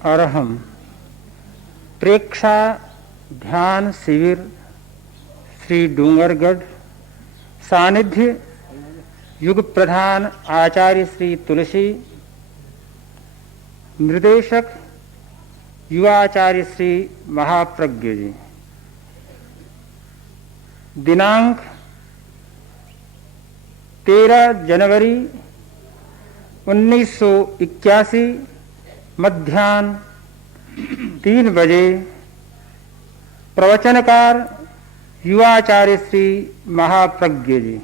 अरहम प्रेक्षा ध्यान शिविर श्री डूंगरगढ़ सानिध्य युग प्रधान आचार्य श्री तुलसी निर्देशक युवाचार्य श्री महाप्रज्ञ जी। दिनांक 13 जनवरी 1981 मध्याह्न 3 बजे। प्रवचनकार युवाचार्य श्री महाप्रज्ञ जी।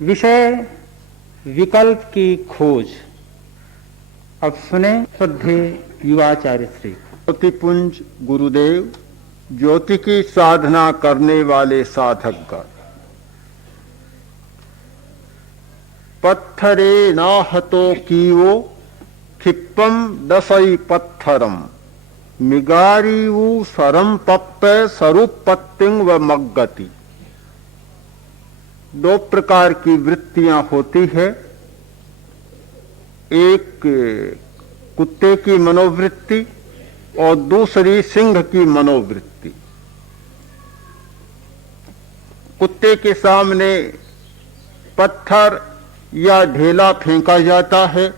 विषय विकल्प की खोज। अब सुने श्रद्धेय युवाचार्य श्री। ज्योतिपुंज गुरुदेव, ज्योति की साधना करने वाले साधकगण, पत्थरे नाहतो कीवो क्षिप्पम दसई पत्थरम मिगारीवु सरम पप्पे सरूपत्तिंग व मग्गति। 2 प्रकार की वृत्तियां होती है। एक कुत्ते की मनोवृत्ति और दूसरी सिंह की मनोवृत्ति। कुत्ते के सामने पत्थर या ढेला फेंका जाता है,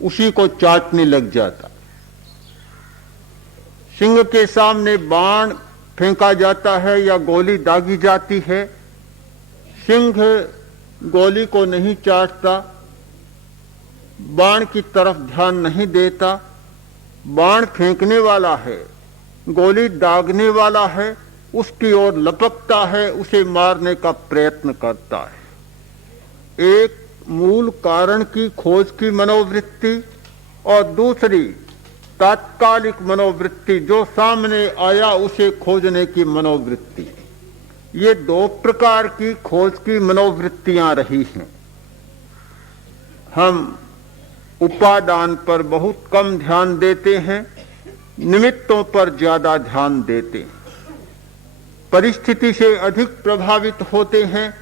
उसी को चाटने लग जाता। सिंह के सामने बाण फेंका जाता है या गोली दागी जाती है, सिंह गोली को नहीं चाटता, बाण की तरफ ध्यान नहीं देता। बाण फेंकने वाला है, गोली दागने वाला है, उसकी ओर लपकता है, उसे मारने का प्रयत्न करता है। एक मूल कारण की खोज की मनोवृत्ति और दूसरी तात्कालिक मनोवृत्ति, जो सामने आया उसे खोजने की मनोवृत्ति। ये 2 प्रकार की खोज की मनोवृत्तियां रही हैं। हम उपादान पर बहुत कम ध्यान देते हैं, निमित्तों पर ज्यादा ध्यान देते हैं, परिस्थिति से अधिक प्रभावित होते हैं,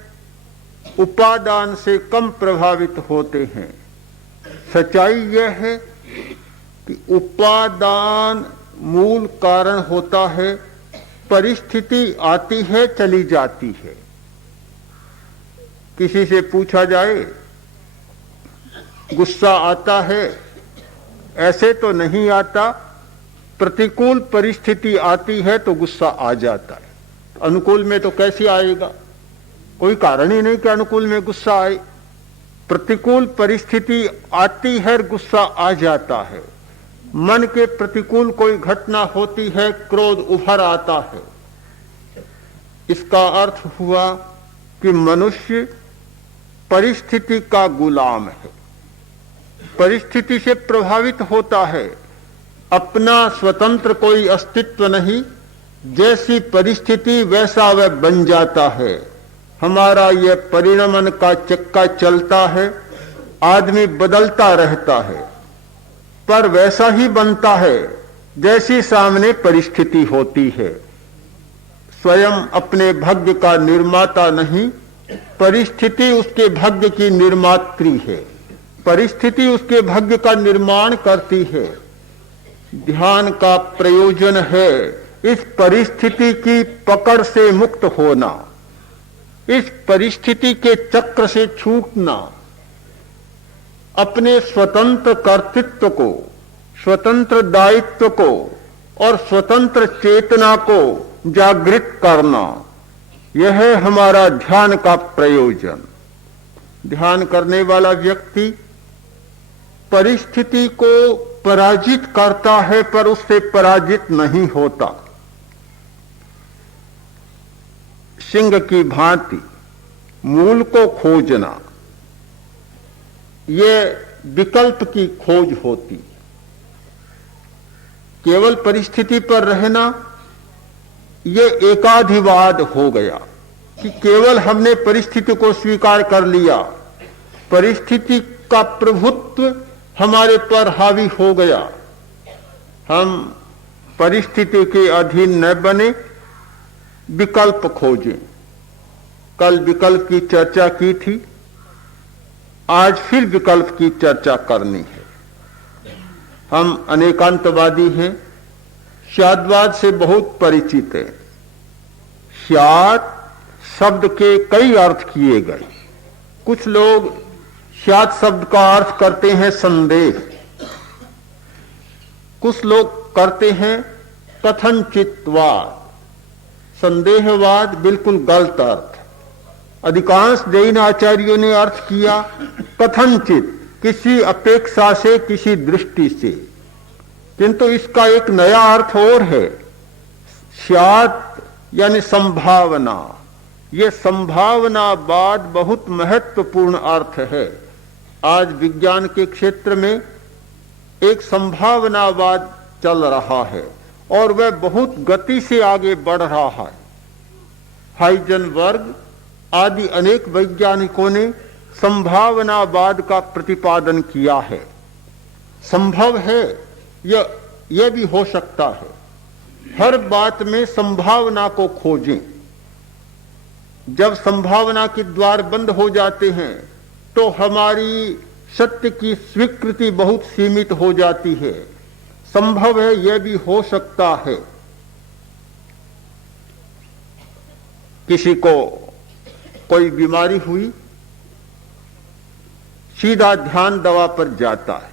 उपादान से कम प्रभावित होते हैं। सच्चाई यह है कि उपादान मूल कारण होता है, परिस्थिति आती है चली जाती है। किसी से पूछा जाए गुस्सा आता है, ऐसे तो नहीं आता, प्रतिकूल परिस्थिति आती है तो गुस्सा आ जाता है। अनुकूल में तो कैसे आएगा? कोई कारण ही नहीं कि अनुकूल में गुस्सा आए। प्रतिकूल परिस्थिति आती है, गुस्सा आ जाता है। मन के प्रतिकूल कोई घटना होती है, क्रोध उभर आता है। इसका अर्थ हुआ कि मनुष्य परिस्थिति का गुलाम है, परिस्थिति से प्रभावित होता है। अपना स्वतंत्र कोई अस्तित्व नहीं, जैसी परिस्थिति वैसा वह बन जाता है। हमारा यह परिणमन का चक्का चलता है, आदमी बदलता रहता है, पर वैसा ही बनता है जैसी सामने परिस्थिति होती है। स्वयं अपने भाग्य का निर्माता नहीं, परिस्थिति उसके भाग्य की निर्मात्री है, परिस्थिति उसके भाग्य का निर्माण करती है। ध्यान का प्रयोजन है इस परिस्थिति की पकड़ से मुक्त होना, इस परिस्थिति के चक्र से छूटना, अपने स्वतंत्र कर्तृत्व को, स्वतंत्र दायित्व को और स्वतंत्र चेतना को जागृत करना। यह है हमारा ध्यान का प्रयोजन। ध्यान करने वाला व्यक्ति परिस्थिति को पराजित करता है, पर उससे पराजित नहीं होता। सिंह की भांति मूल को खोजना, यह विकल्प की खोज होती। केवल परिस्थिति पर रहना यह एकाधिवाद हो गया कि केवल हमने परिस्थिति को स्वीकार कर लिया, परिस्थिति का प्रभुत्व हमारे पर हावी हो गया। हम परिस्थिति के अधीन न बने, विकल्प खोजें। कल विकल्प की चर्चा की थी, आज फिर विकल्प की चर्चा करनी है। हम अनेकांतवादी हैं, स्याद्वाद से बहुत परिचित हैं। स्यात् शब्द के कई अर्थ किए गए। कुछ लोग स्यात् शब्द का अर्थ करते हैं संदेह, कुछ लोग करते हैं कथनचितवाद। संदेहवाद बिल्कुल गलत अर्थ। अधिकांश जैन आचार्यों ने अर्थ किया कथनचित, किसी अपेक्षा से, किसी दृष्टि से। किंतु इसका एक नया अर्थ और है, स्यात् यानी संभावना। यह संभावनावाद बहुत महत्वपूर्ण अर्थ है। आज विज्ञान के क्षेत्र में एक संभावनावाद चल रहा है और वह बहुत गति से आगे बढ़ रहा है। हाइजेनबर्ग आदि अनेक वैज्ञानिकों ने संभावनावाद का प्रतिपादन किया है। संभव है, यह भी हो सकता है। हर बात में संभावना को खोजें। जब संभावना के द्वार बंद हो जाते हैं तो हमारी सत्य की स्वीकृति बहुत सीमित हो जाती है। संभव है, यह भी हो सकता है। किसी को कोई बीमारी हुई, सीधा ध्यान दवा पर जाता है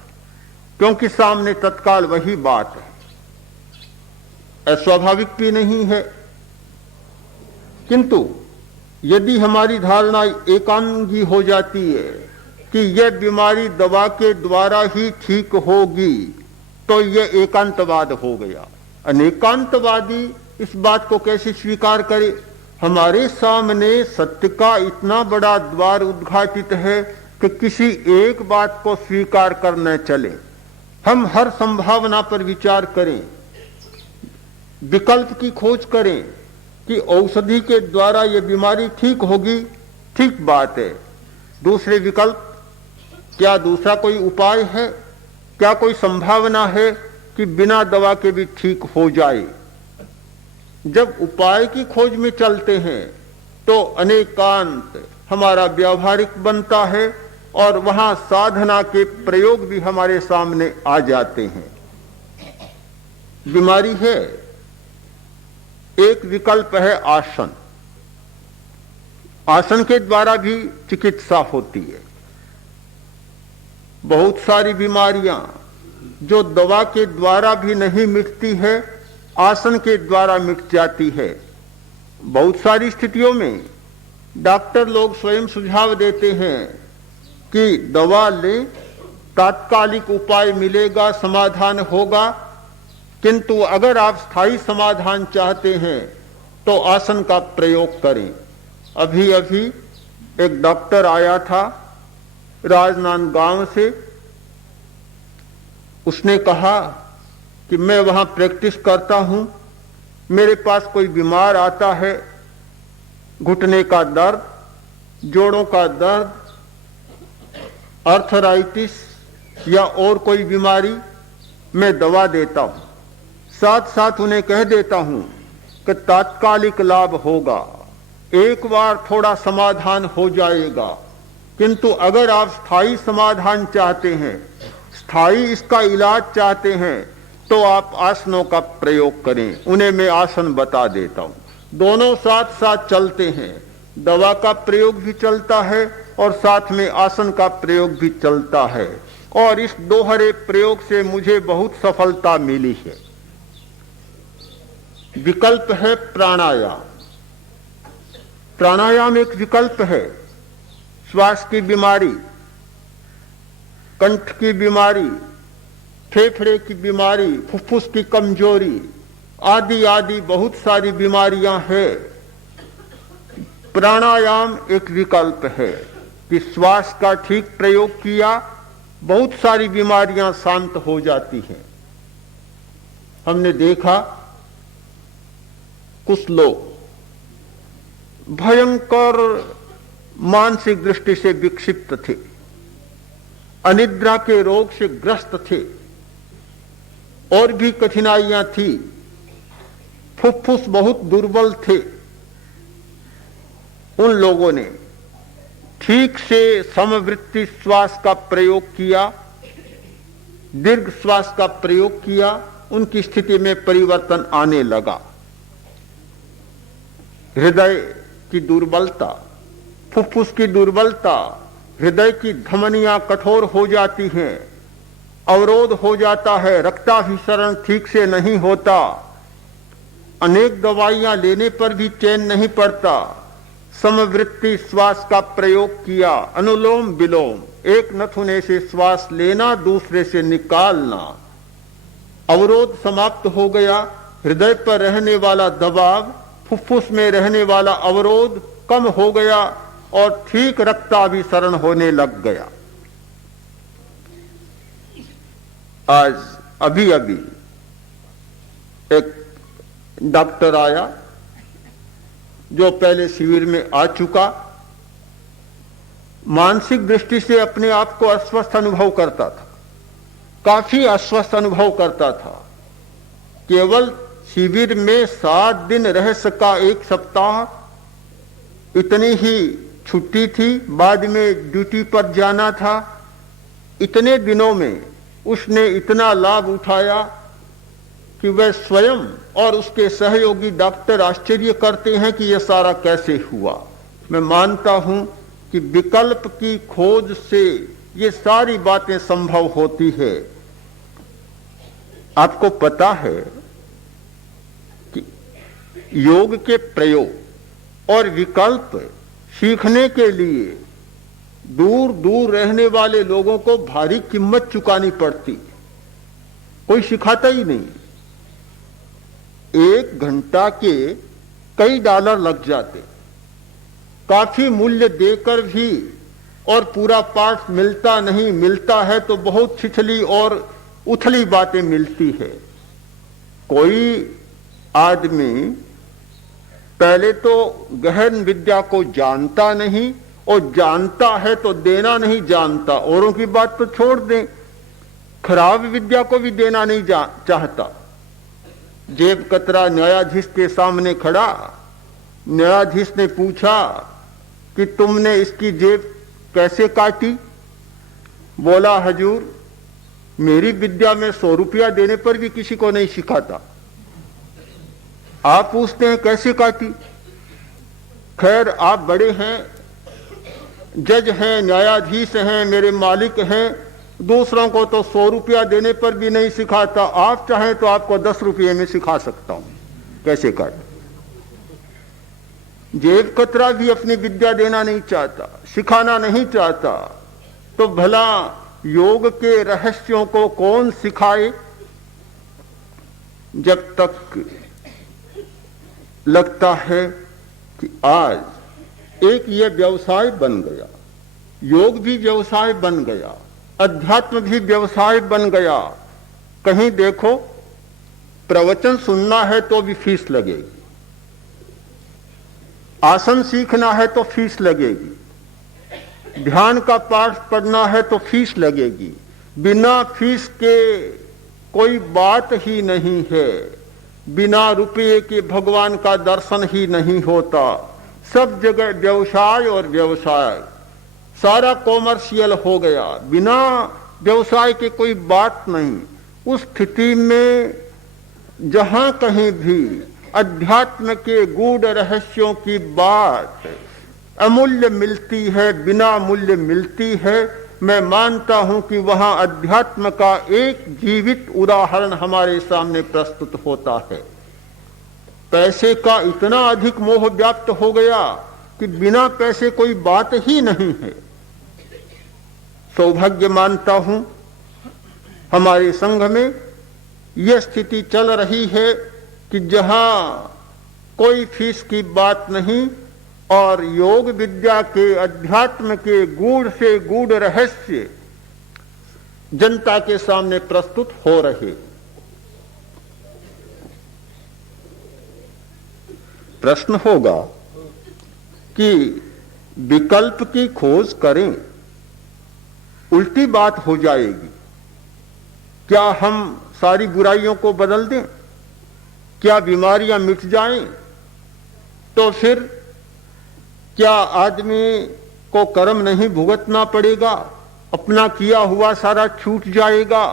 क्योंकि सामने तत्काल वही बात है। अस्वाभाविक भी नहीं है, किंतु यदि हमारी धारणा एकांगी हो जाती है कि यह बीमारी दवा के द्वारा ही ठीक होगी, तो यह एकांतवाद हो गया। अनेकांतवादी इस बात को कैसे स्वीकार करे? हमारे सामने सत्य का इतना बड़ा द्वार उद्घाटित है कि किसी एक बात को स्वीकार करने चले। हम हर संभावना पर विचार करें, विकल्प की खोज करें कि औषधि के द्वारा यह बीमारी ठीक होगी, ठीक बात है। दूसरे विकल्प, क्या दूसरा कोई उपाय है? क्या कोई संभावना है कि बिना दवा के भी ठीक हो जाए? जब उपाय की खोज में चलते हैं तो अनेकांत हमारा व्यावहारिक बनता है और वहां साधना के प्रयोग भी हमारे सामने आ जाते हैं। बीमारी है, एक विकल्प है आसन। आसन के द्वारा भी चिकित्सा होती है। बहुत सारी बीमारियां जो दवा के द्वारा भी नहीं मिटती है, आसन के द्वारा मिट जाती है। बहुत सारी स्थितियों में डॉक्टर लोग स्वयं सुझाव देते हैं कि दवा लें, तात्कालिक उपाय मिलेगा, समाधान होगा। किंतु अगर आप स्थायी समाधान चाहते हैं तो आसन का प्रयोग करें। अभी अभी एक डॉक्टर आया था राजनांदगांव से। उसने कहा कि मैं वहां प्रैक्टिस करता हूं, मेरे पास कोई बीमार आता है, घुटने का दर्द, जोड़ों का दर्द, आर्थराइटिस या और कोई बीमारी, मैं दवा देता हूं। साथ साथ उन्हें कह देता हूं कि तात्कालिक लाभ होगा, एक बार थोड़ा समाधान हो जाएगा। किंतु अगर आप स्थायी समाधान चाहते हैं, स्थायी इसका इलाज चाहते हैं, तो आप आसनों का प्रयोग करें। उन्हें मैं आसन बता देता हूं। दोनों साथ साथ चलते हैं। दवा का प्रयोग भी चलता है और साथ में आसन का प्रयोग भी चलता है। और इस दोहरे प्रयोग से मुझे बहुत सफलता मिली है। विकल्प है प्राणायाम। प्राणायाम एक विकल्प है। श्वास की बीमारी, कंठ की बीमारी, फेफड़े की बीमारी, फुफ्फुस की कमजोरी आदि आदि बहुत सारी बीमारियां हैं। प्राणायाम एक विकल्प है कि श्वास का ठीक प्रयोग किया, बहुत सारी बीमारियां शांत हो जाती हैं। हमने देखा कुछ लोग भयंकर मानसिक दृष्टि से विक्षिप्त थे, अनिद्रा के रोग से ग्रस्त थे, और भी कठिनाइयां थी, फुफ्फुस बहुत दुर्बल थे। उन लोगों ने ठीक से समवृत्ति श्वास का प्रयोग किया, दीर्घ श्वास का प्रयोग किया, उनकी स्थिति में परिवर्तन आने लगा। हृदय की दुर्बलता, फुफ्फुस की दुर्बलता, हृदय की धमनियां कठोर हो जाती हैं, अवरोध हो जाता है, रक्ताभिसरण ठीक से नहीं होता, अनेक दवाइयां लेने पर भी चैन नहीं पड़ता। समवृत्ति श्वास का प्रयोग किया, अनुलोम विलोम, एक नथुने से श्वास लेना, दूसरे से निकालना, अवरोध समाप्त हो गया। हृदय पर रहने वाला दबाव, फुफ्फुस में रहने वाला अवरोध कम हो गया और ठीक रक्ताभिसरण होने लग गया। आज अभी अभी एक डॉक्टर आया जो पहले शिविर में आ चुका, मानसिक दृष्टि से अपने आप को अस्वस्थ अनुभव करता था, काफी अस्वस्थ अनुभव करता था। केवल शिविर में 7 दिन रह सका, 1 सप्ताह, इतनी ही छुट्टी थी, बाद में ड्यूटी पर जाना था। इतने दिनों में उसने इतना लाभ उठाया कि वह स्वयं और उसके सहयोगी डॉक्टर आश्चर्य करते हैं कि यह सारा कैसे हुआ। मैं मानता हूं कि विकल्प की खोज से ये सारी बातें संभव होती है। आपको पता है कि योग के प्रयोग और विकल्प सीखने के लिए दूर दूर रहने वाले लोगों को भारी कीमत चुकानी पड़ती, कोई सिखाता ही नहीं। 1 घंटा के कई डॉलर लग जाते, काफी मूल्य देकर भी, और पूरा पाठ मिलता नहीं, मिलता है तो बहुत छिछली और उथली बातें मिलती है। कोई आदमी पहले तो गहन विद्या को जानता नहीं, और जानता है तो देना नहीं जानता। औरों की बात तो छोड़ दें, खराब विद्या को भी देना नहीं चाहता। जेब कतरा न्यायाधीश के सामने खड़ा, न्यायाधीश ने पूछा कि तुमने इसकी जेब कैसे काटी? बोला, हजूर, मेरी विद्या में 100 रुपया देने पर भी किसी को नहीं सिखाता। आप पूछते हैं कैसे काटी? खैर, आप बड़े हैं, जज हैं, न्यायाधीश हैं, मेरे मालिक हैं, दूसरों को तो 100 रुपया देने पर भी नहीं सिखाता। आप चाहें तो आपको 10 रुपये में सिखा सकता हूं कैसे काट। जेब कतरा भी अपनी विद्या देना नहीं चाहता, सिखाना नहीं चाहता, तो भला योग के रहस्यों को कौन सिखाए? जब तक लगता है कि आज एक ये व्यवसाय बन गया, योग भी व्यवसाय बन गया, अध्यात्म भी व्यवसाय बन गया। कहीं देखो, प्रवचन सुनना है तो भी फीस लगेगी, आसन सीखना है तो फीस लगेगी, ध्यान का पाठ पढ़ना है तो फीस लगेगी। बिना फीस के कोई बात ही नहीं है। बिना रुपये के भगवान का दर्शन ही नहीं होता। सब जगह व्यवसाय और व्यवसाय, सारा कॉमर्शियल हो गया, बिना व्यवसाय के कोई बात नहीं। उस स्थिति में जहां कहीं भी अध्यात्म के गूढ़ रहस्यों की बात अमूल्य मिलती है, बिना मूल्य मिलती है, मैं मानता हूं कि वहां अध्यात्म का एक जीवित उदाहरण हमारे सामने प्रस्तुत होता है। पैसे का इतना अधिक मोह व्याप्त हो गया कि बिना पैसे कोई बात ही नहीं है। सौभाग्य मानता हूं हमारे संघ में यह स्थिति चल रही है कि जहां कोई फीस की बात नहीं और योग विद्या के, अध्यात्म के गूढ़ से गूढ़ रहस्य जनता के सामने प्रस्तुत हो रहे। प्रश्न होगा कि विकल्प की खोज करें, उल्टी बात हो जाएगी। क्या हम सारी बुराइयों को बदल दें? क्या बीमारियां मिट जाएं? तो फिर क्या आदमी को कर्म नहीं भुगतना पड़ेगा? अपना किया हुआ सारा छूट जाएगा?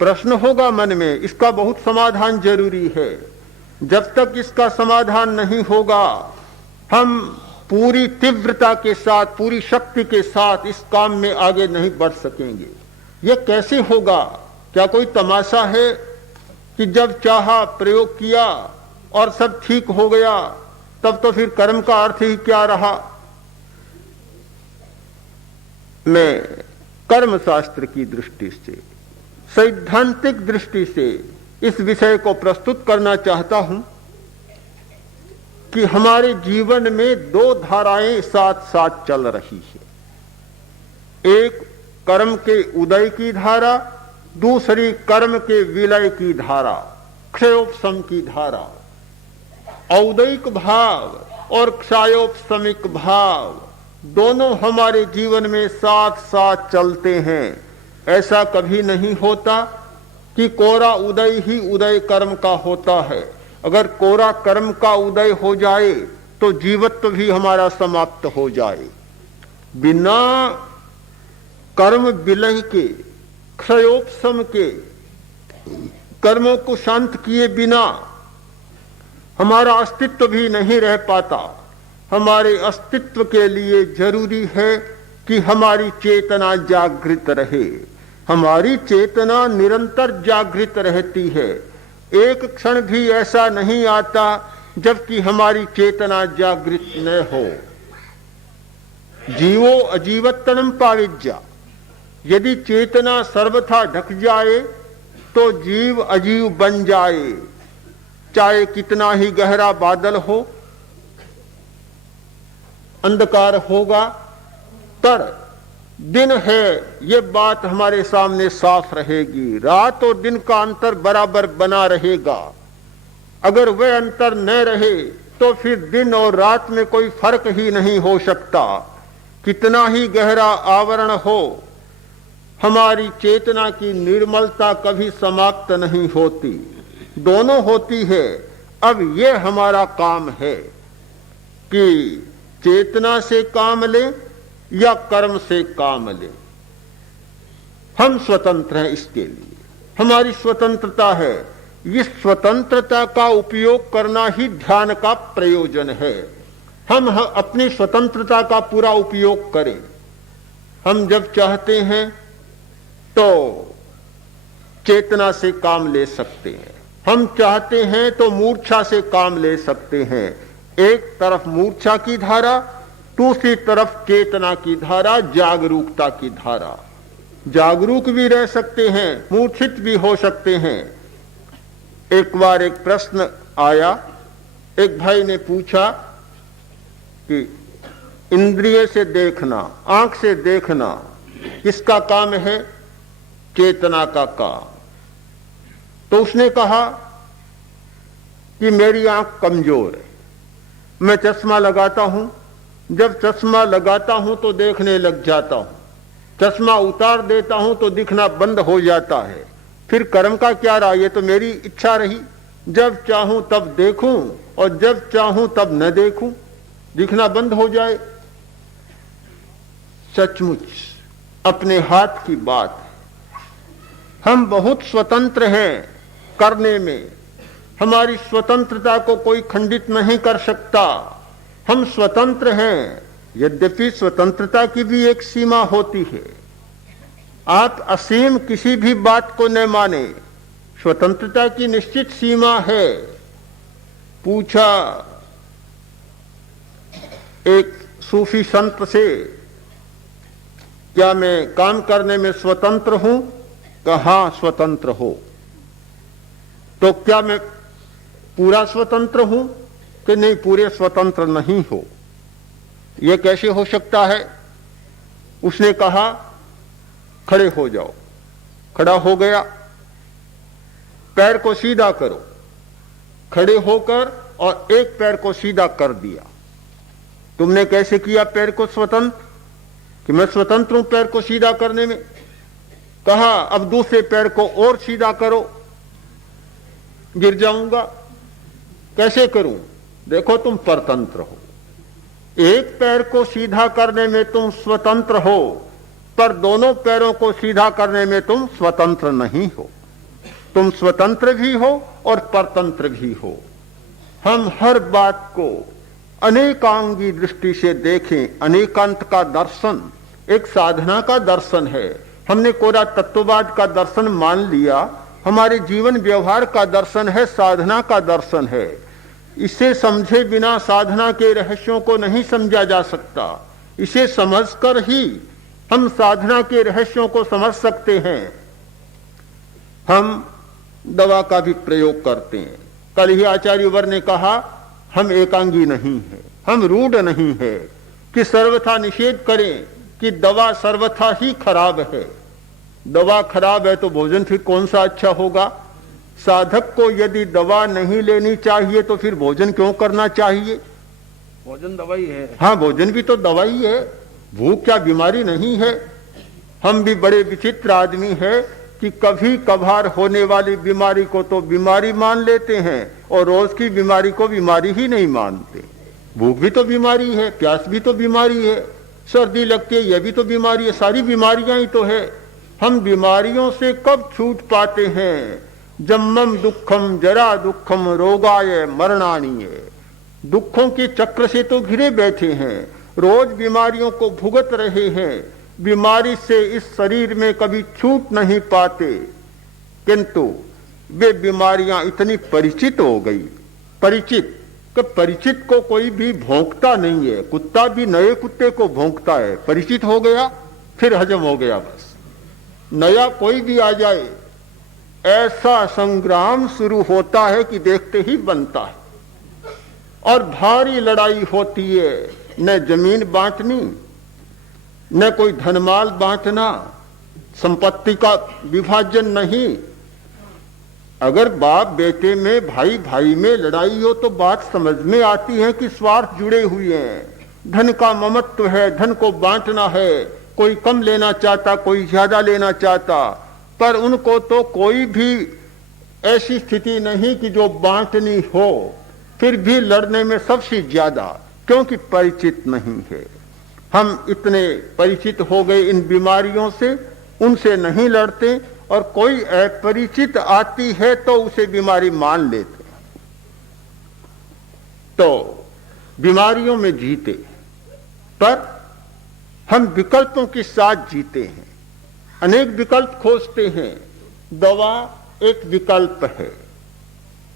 प्रश्न होगा मन में, इसका बहुत समाधान जरूरी है। जब तक इसका समाधान नहीं होगा हम पूरी तीव्रता के साथ, पूरी शक्ति के साथ इस काम में आगे नहीं बढ़ सकेंगे। यह कैसे होगा? क्या कोई तमाशा है कि जब चाहा प्रयोग किया और सब ठीक हो गया, तब तो फिर कर्म का अर्थ ही क्या रहा? मैं कर्म शास्त्र की दृष्टि से, सैद्धांतिक दृष्टि से इस विषय को प्रस्तुत करना चाहता हूं कि हमारे जीवन में दो धाराएं साथ साथ चल रही है। एक कर्म के उदय की धारा, दूसरी कर्म के विलय की धारा, क्षयोपशम की धारा। औदैक भाव और क्षयोपशमिक भाव दोनों हमारे जीवन में साथ साथ चलते हैं। ऐसा कभी नहीं होता कि कोरा उदय ही उदय कर्म का होता है। अगर कोरा कर्म का उदय हो जाए तो जीवत्व भी हमारा समाप्त हो जाए। बिना कर्म विलय के, क्षयोपशम के, कर्मों को शांत किए बिना हमारा अस्तित्व भी नहीं रह पाता। हमारे अस्तित्व के लिए जरूरी है कि हमारी चेतना जागृत रहे। हमारी चेतना निरंतर जागृत रहती है। एक क्षण भी ऐसा नहीं आता जबकि हमारी चेतना जागृत न हो। जीवो अजीवत्तनम पाविज्या। यदि चेतना सर्वथा ढक जाए तो जीव अजीव बन जाए। चाहे कितना ही गहरा बादल हो, अंधकार होगा, तर दिन है, ये बात हमारे सामने साफ रहेगी। रात और दिन का अंतर बराबर बना रहेगा। अगर वह अंतर न रहे तो फिर दिन और रात में कोई फर्क ही नहीं हो सकता। कितना ही गहरा आवरण हो, हमारी चेतना की निर्मलता कभी समाप्त नहीं होती, दोनों होती है। अब यह हमारा काम है कि चेतना से काम लें या कर्म से काम लें। हम स्वतंत्र हैं, इसके लिए हमारी स्वतंत्रता है। इस स्वतंत्रता का उपयोग करना ही ध्यान का प्रयोजन है। हम अपनी स्वतंत्रता का पूरा उपयोग करें। हम जब चाहते हैं तो चेतना से काम ले सकते हैं, हम चाहते हैं तो मूर्छा से काम ले सकते हैं। एक तरफ मूर्छा की धारा, दूसरी तरफ चेतना की धारा, जागरूकता की धारा। जागरूक भी रह सकते हैं, मूर्छित भी हो सकते हैं। एक बार एक प्रश्न आया, एक भाई ने पूछा कि इंद्रिय से देखना, आंख से देखना किसका काम है? चेतना का काम। तो उसने कहा कि मेरी आंख कमजोर है, मैं चश्मा लगाता हूं, जब चश्मा लगाता हूं तो देखने लग जाता हूं, चश्मा उतार देता हूं तो दिखना बंद हो जाता है। फिर कर्म का क्या रहा? ये तो मेरी इच्छा रही, जब चाहूं तब देखूं और जब चाहूं तब न देखूं, दिखना बंद हो जाए। सचमुच अपने हाथ की बात है। हम बहुत स्वतंत्र हैं करने में, हमारी स्वतंत्रता को कोई खंडित नहीं कर सकता। हम स्वतंत्र हैं, यद्यपि स्वतंत्रता की भी एक सीमा होती है। आप असीम किसी भी बात को न माने, स्वतंत्रता की निश्चित सीमा है। पूछा एक सूफी संत से, क्या मैं काम करने में स्वतंत्र हूं? कहा स्वतंत्र हो। तो क्या मैं पूरा स्वतंत्र हूं कि नहीं? पूरे स्वतंत्र नहीं हो। यह कैसे हो सकता है? उसने कहा खड़े हो जाओ। खड़ा हो गया, पैर को सीधा करो। खड़े होकर और एक पैर को सीधा कर दिया। तुमने कैसे किया पैर को स्वतंत्र? कि मैं स्वतंत्र हूं पैर को सीधा करने में। कहा अब दूसरे पैर को और सीधा करो, गिर जाऊंगा। कैसे करूं? देखो तुम परतंत्र हो, एक पैर को सीधा करने में तुम स्वतंत्र हो, पर दोनों पैरों को सीधा करने में तुम स्वतंत्र नहीं हो। तुम स्वतंत्र भी हो और परतंत्र भी हो। हम हर बात को अनेकांगी दृष्टि से देखें। अनेकांत का दर्शन एक साधना का दर्शन है। हमने कोरा तत्ववाद का दर्शन मान लिया, हमारे जीवन व्यवहार का दर्शन है, साधना का दर्शन है। इसे समझे बिना साधना के रहस्यों को नहीं समझा जा सकता। इसे समझकर ही हम साधना के रहस्यों को समझ सकते हैं। हम दवा का भी प्रयोग करते हैं। कल ही आचार्य वर ने कहा हम एकांगी नहीं है, हम रूढ़ नहीं है कि सर्वथा निषेध करें कि दवा सर्वथा ही खराब है। दवा खराब है तो भोजन फिर कौन सा अच्छा होगा? साधक को यदि दवा नहीं लेनी चाहिए तो फिर भोजन क्यों करना चाहिए? भोजन दवाई है। हाँ, भोजन भी तो दवाई है। भूख क्या बीमारी नहीं है? हम भी बड़े विचित्र आदमी है कि कभी कभार होने वाली बीमारी को तो बीमारी मान लेते हैं और रोज की बीमारी को बीमारी ही नहीं मानते। भूख भी तो बीमारी है, प्यास भी तो बीमारी है, सर्दी लगती है यह भी तो बीमारी है, सारी बीमारियां ही तो है। हम बीमारियों से कब छूट पाते हैं? जन्मम दुखम जरा दुखम रोगाय मरणानीय। दुखों के चक्र से तो घिरे बैठे हैं, रोज बीमारियों को भुगत रहे हैं, बीमारी से इस शरीर में कभी छूट नहीं पाते। किंतु वे बीमारियां इतनी परिचित हो गई, परिचित कि परिचित को कोई भी भौंकता नहीं है। कुत्ता भी नए कुत्ते को भौंकता है, परिचित हो गया फिर हजम हो गया बस। नया कोई भी आ जाए ऐसा संग्राम शुरू होता है कि देखते ही बनता है। और भारी लड़ाई होती है, न जमीन बांटनी, न कोई धनमाल बांटना, संपत्ति का विभाजन नहीं। अगर बाप बेटे में, भाई भाई में लड़ाई हो तो बात समझ में आती है कि स्वार्थ जुड़े हुए हैं। धन का ममत्व है, धन को बांटना है, कोई कम लेना चाहता, कोई ज्यादा लेना चाहता, पर उनको तो कोई भी ऐसी स्थिति नहीं कि जो बांटनी हो, फिर भी लड़ने में सबसे ज्यादा, क्योंकि परिचित नहीं है। हम इतने परिचित हो गए इन बीमारियों से, उनसे नहीं लड़ते, और कोई अपरिचित आती है तो उसे बीमारी मान लेते। तो बीमारियों में जीते, पर हम विकल्पों के साथ जीते हैं। अनेक विकल्प खोजते हैं, दवा एक विकल्प है,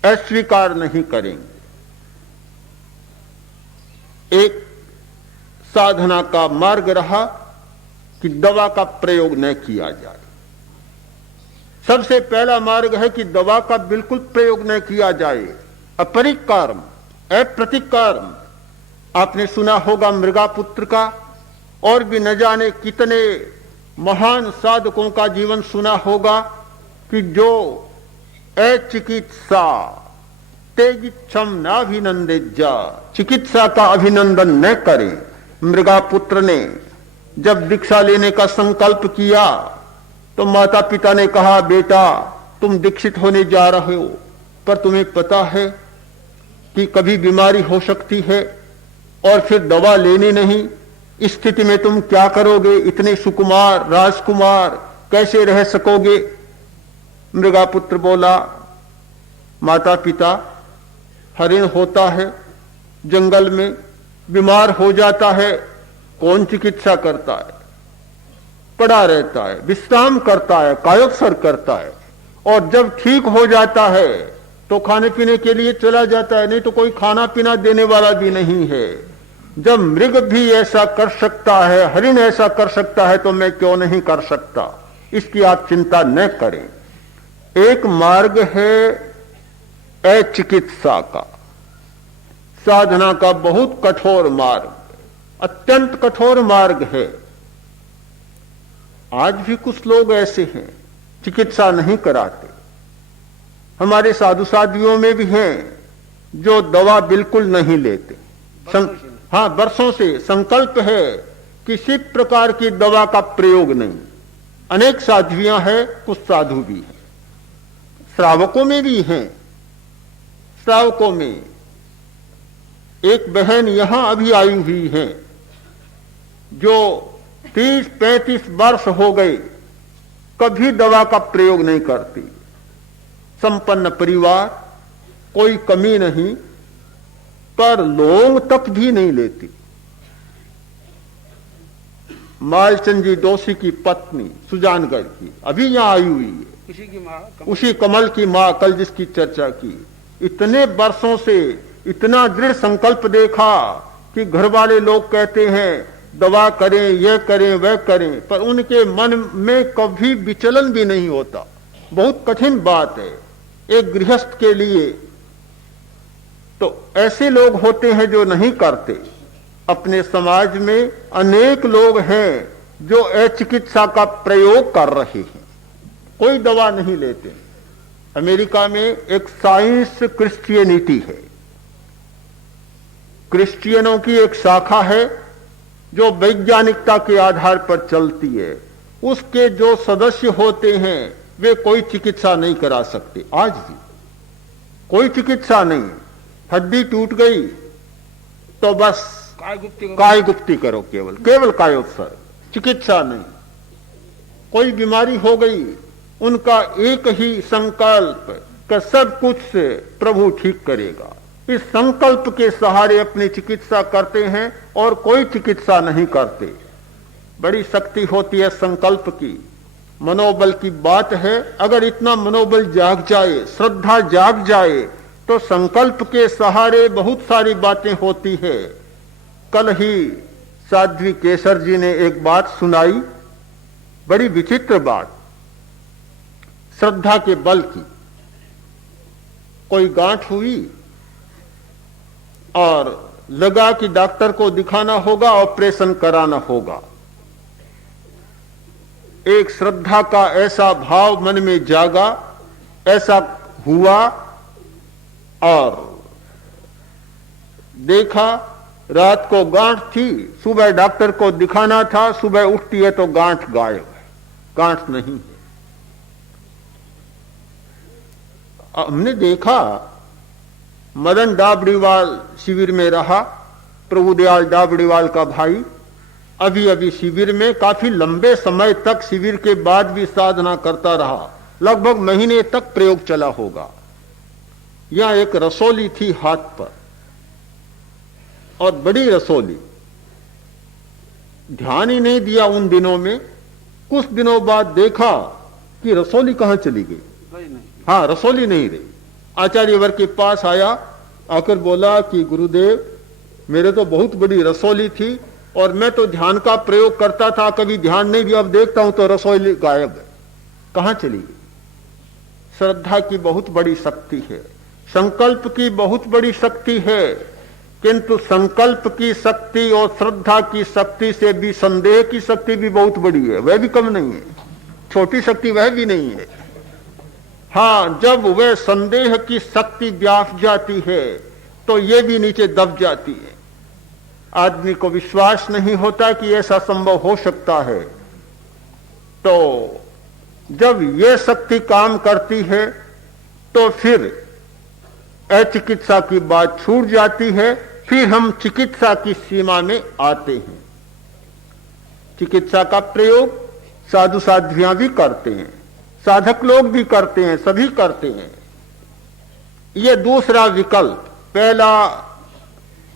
अस्वीकार नहीं करेंगे। एक साधना का मार्ग रहा कि दवा का प्रयोग न किया जाए। सबसे पहला मार्ग है कि दवा का बिल्कुल प्रयोग न किया जाए। अपरिकारम, अप्रतिकारम। आपने सुना होगा मृगापुत्र का, और भी न जाने कितने महान साधकों का जीवन सुना होगा कि जो अचिकित्सा तेजिच्छम नाभिनंदेज्जा, चिकित्सा का अभिनंदन न करे। मृगापुत्र ने जब दीक्षा लेने का संकल्प किया तो माता पिता ने कहा, बेटा तुम दीक्षित होने जा रहे हो, पर तुम्हें पता है कि कभी बीमारी हो सकती है और फिर दवा लेनी नहीं। इस स्थिति में तुम क्या करोगे? इतने सुकुमार राजकुमार कैसे रह सकोगे? मृगापुत्र बोला, माता पिता, हरिण होता है जंगल में, बीमार हो जाता है, कौन चिकित्सा करता है? पड़ा रहता है, विश्राम करता है, कायोत्सर्ग करता है, और जब ठीक हो जाता है तो खाने पीने के लिए चला जाता है, नहीं तो कोई खाना पीना देने वाला भी नहीं है। जब मृग भी ऐसा कर सकता है, हरिण ऐसा कर सकता है, तो मैं क्यों नहीं कर सकता? इसकी आप चिंता न करें। एक मार्ग है अचिकित्सा का, साधना का बहुत कठोर मार्ग, अत्यंत कठोर मार्ग है। आज भी कुछ लोग ऐसे हैं, चिकित्सा नहीं कराते। हमारे साधु साध्वियों में भी हैं जो दवा बिल्कुल नहीं लेते। हाँ, वर्षों से संकल्प है किसी प्रकार की दवा का प्रयोग नहीं। अनेक साध्वियां हैं, कुछ साधु भी हैं, श्रावकों में भी हैं। श्रावकों में एक बहन यहां अभी आई हुई है जो 30-35 वर्ष हो गए, कभी दवा का प्रयोग नहीं करती। संपन्न परिवार, कोई कमी नहीं, पर लौंग तक भी नहीं लेती। मालचंद जी दोषी की पत्नी सुजानगढ़ की अभी यहां आई हुई है, उसी की माँ उसी कमल की मां, कल जिसकी चर्चा की। इतने वर्षों से इतना दृढ़ संकल्प देखा कि घर वाले लोग कहते हैं दवा करें, यह करें, वह करें, पर उनके मन में कभी विचलन भी नहीं होता। बहुत कठिन बात है एक गृहस्थ के लिए। तो ऐसे लोग होते हैं जो नहीं करते। अपने समाज में अनेक लोग हैं जो अचिकित्सा का प्रयोग कर रहे हैं, कोई दवा नहीं लेते। अमेरिका में एक साइंस क्रिश्चियनिटी है, क्रिश्चियनों की एक शाखा है जो वैज्ञानिकता के आधार पर चलती है। उसके जो सदस्य होते हैं वे कोई चिकित्सा नहीं करा सकते। आज भी कोई चिकित्सा नहीं। हड्डी टूट गई तो बस काय गुप्ती करो, केवल कायोत्सर्ग, चिकित्सा नहीं। कोई बीमारी हो गई, उनका एक ही संकल्प कि सब कुछ से प्रभु ठीक करेगा। इस संकल्प के सहारे अपनी चिकित्सा करते हैं और कोई चिकित्सा नहीं करते। बड़ी शक्ति होती है संकल्प की, मनोबल की बात है। अगर इतना मनोबल जाग जाए, श्रद्धा जाग जाए, तो संकल्प के सहारे बहुत सारी बातें होती है। कल ही साध्वी केसर जी ने एक बात सुनाई, बड़ी विचित्र बात, श्रद्धा के बल की। कोई गांठ हुई और लगा कि डॉक्टर को दिखाना होगा, ऑपरेशन कराना होगा। एक श्रद्धा का ऐसा भाव मन में जागा, ऐसा हुआ और देखा रात को गांठ थी, सुबह डॉक्टर को दिखाना था, सुबह उठती है तो गांठ गायब है, गांठ नहीं है। हमने देखा मदन डाबड़ीवाल शिविर में रहा, प्रभुदयाल डाबड़ीवाल का भाई, अभी अभी शिविर में काफी लंबे समय तक शिविर के बाद भी साधना करता रहा, लगभग महीने तक प्रयोग चला होगा। यहां एक रसोली थी हाथ पर, और बड़ी रसोली, ध्यान ही नहीं दिया उन दिनों में। कुछ दिनों बाद देखा कि रसोली कहां चली गई। हाँ, रसोली नहीं रही। आचार्यवर के पास आया, आकर बोला कि गुरुदेव मेरे तो बहुत बड़ी रसोली थी और मैं तो ध्यान का प्रयोग करता था, कभी ध्यान नहीं दिया, अब देखता हूं तो रसोली गायब है, कहां चली गई। श्रद्धा की बहुत बड़ी शक्ति है, संकल्प की बहुत बड़ी शक्ति है, किंतु संकल्प की शक्ति और श्रद्धा की शक्ति से भी संदेह की शक्ति भी बहुत बड़ी है, वह भी कम नहीं है, छोटी शक्ति वह भी नहीं है। हाँ, जब वह संदेह की शक्ति व्याप जाती है तो यह भी नीचे दब जाती है। आदमी को विश्वास नहीं होता कि ऐसा संभव हो सकता है। तो जब यह शक्ति काम करती है तो फिर अचिकित्सा की बात छूट जाती है, फिर हम चिकित्सा की सीमा में आते हैं। चिकित्सा का प्रयोग साधु साध्वियां भी करते हैं, साधक लोग भी करते हैं, सभी करते हैं। यह दूसरा विकल्प, पहला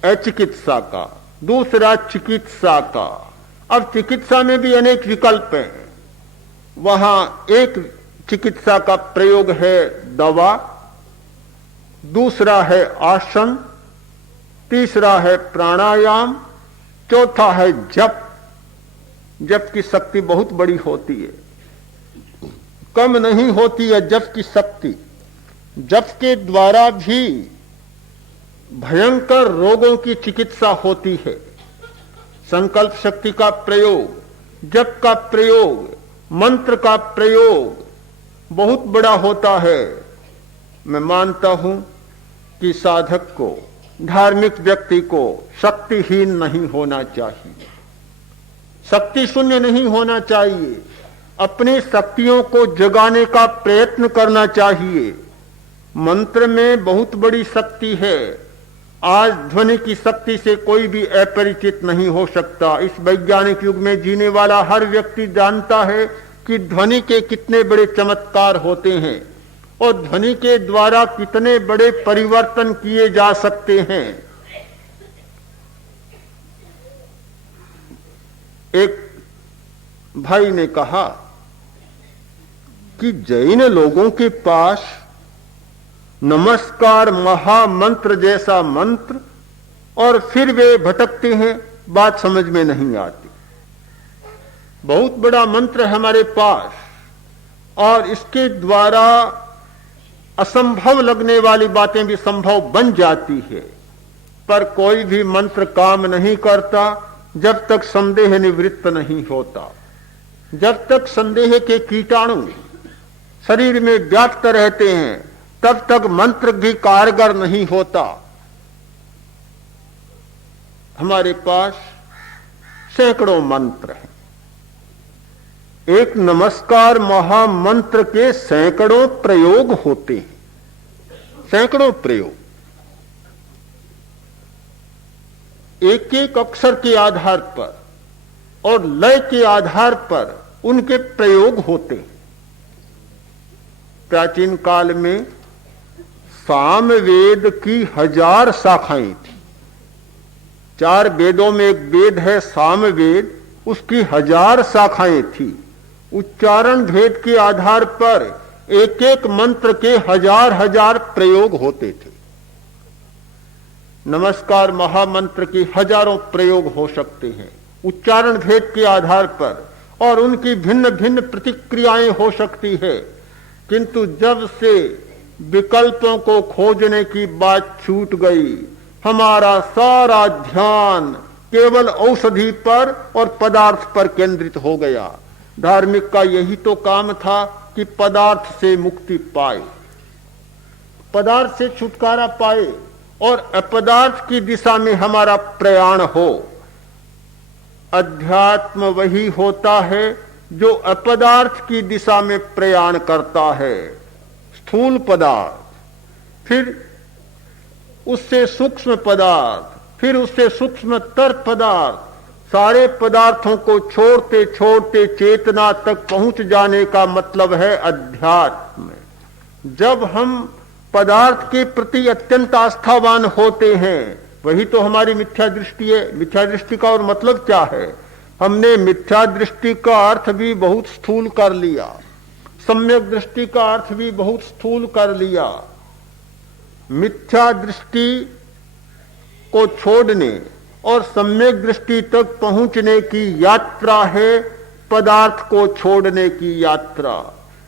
अचिकित्सा का, दूसरा चिकित्सा का। अब चिकित्सा में भी अनेक विकल्प हैं। वहां एक चिकित्सा का प्रयोग है दवा, दूसरा है आसन, तीसरा है प्राणायाम, चौथा है जप। जप की शक्ति बहुत बड़ी होती है, कम नहीं होती है जप की शक्ति। जप के द्वारा भी भयंकर रोगों की चिकित्सा होती है। संकल्प शक्ति का प्रयोग, जप का प्रयोग, मंत्र का प्रयोग बहुत बड़ा होता है। मैं मानता हूं कि साधक को, धार्मिक व्यक्ति को शक्तिहीन नहीं होना चाहिए, शक्ति शून्य नहीं होना चाहिए। अपनी शक्तियों को जगाने का प्रयत्न करना चाहिए। मंत्र में बहुत बड़ी शक्ति है। आज ध्वनि की शक्ति से कोई भी अपरिचित नहीं हो सकता। इस वैज्ञानिक युग में जीने वाला हर व्यक्ति जानता है कि ध्वनि के कितने बड़े चमत्कार होते हैं। और ध्वनि के द्वारा कितने बड़े परिवर्तन किए जा सकते हैं। एक भाई ने कहा कि जैन लोगों के पास नमस्कार महामंत्र जैसा मंत्र, और फिर वे भटकते हैं, बात समझ में नहीं आती। बहुत बड़ा मंत्र है हमारे पास, और इसके द्वारा असंभव लगने वाली बातें भी संभव बन जाती है, पर कोई भी मंत्र काम नहीं करता जब तक संदेह निवृत्त नहीं होता। जब तक संदेह के कीटाणु शरीर में व्याप्त रहते हैं तब तक मंत्र भी कारगर नहीं होता। हमारे पास सैकड़ों मंत्र हैं। एक नमस्कार महामंत्र के सैकड़ों प्रयोग होते हैं, सैकड़ों प्रयोग। एक एक अक्षर के आधार पर और लय के आधार पर उनके प्रयोग होते हैं। प्राचीन काल में सामवेद की 1000 शाखाएं थी। 4 वेदों में एक वेद है सामवेद, उसकी 1000 शाखाएं थी। उच्चारण भेद के आधार पर एक एक मंत्र के 1000 प्रयोग होते थे। नमस्कार महामंत्र के हजारों प्रयोग हो सकते हैं उच्चारण भेद के आधार पर, और उनकी भिन्न भिन्न प्रतिक्रियाएं हो सकती है। किंतु जब से विकल्पों को खोजने की बात छूट गई, हमारा सारा ध्यान केवल औषधि पर और पदार्थ पर केंद्रित हो गया। धार्मिक का यही तो काम था कि पदार्थ से मुक्ति पाए, पदार्थ से छुटकारा पाए और अपदार्थ की दिशा में हमारा प्रयाण हो। अध्यात्म वही होता है जो अपदार्थ की दिशा में प्रयाण करता है। स्थूल पदार्थ, फिर उससे सूक्ष्म पदार्थ, फिर उससे सूक्ष्मतर पदार्थ, सारे पदार्थों को छोड़ते छोड़ते चेतना तक पहुंच जाने का मतलब है अध्यात्म। जब हम पदार्थ के प्रति अत्यंत आस्थावान होते हैं, वही तो हमारी मिथ्या दृष्टि है। मिथ्या दृष्टि का और मतलब क्या है? हमने मिथ्या दृष्टि का अर्थ भी बहुत स्थूल कर लिया, सम्यक दृष्टि का अर्थ भी बहुत स्थूल कर लिया। मिथ्या दृष्टि को छोड़ने और सम्यक दृष्टि तक पहुंचने की यात्रा है पदार्थ को छोड़ने की यात्रा।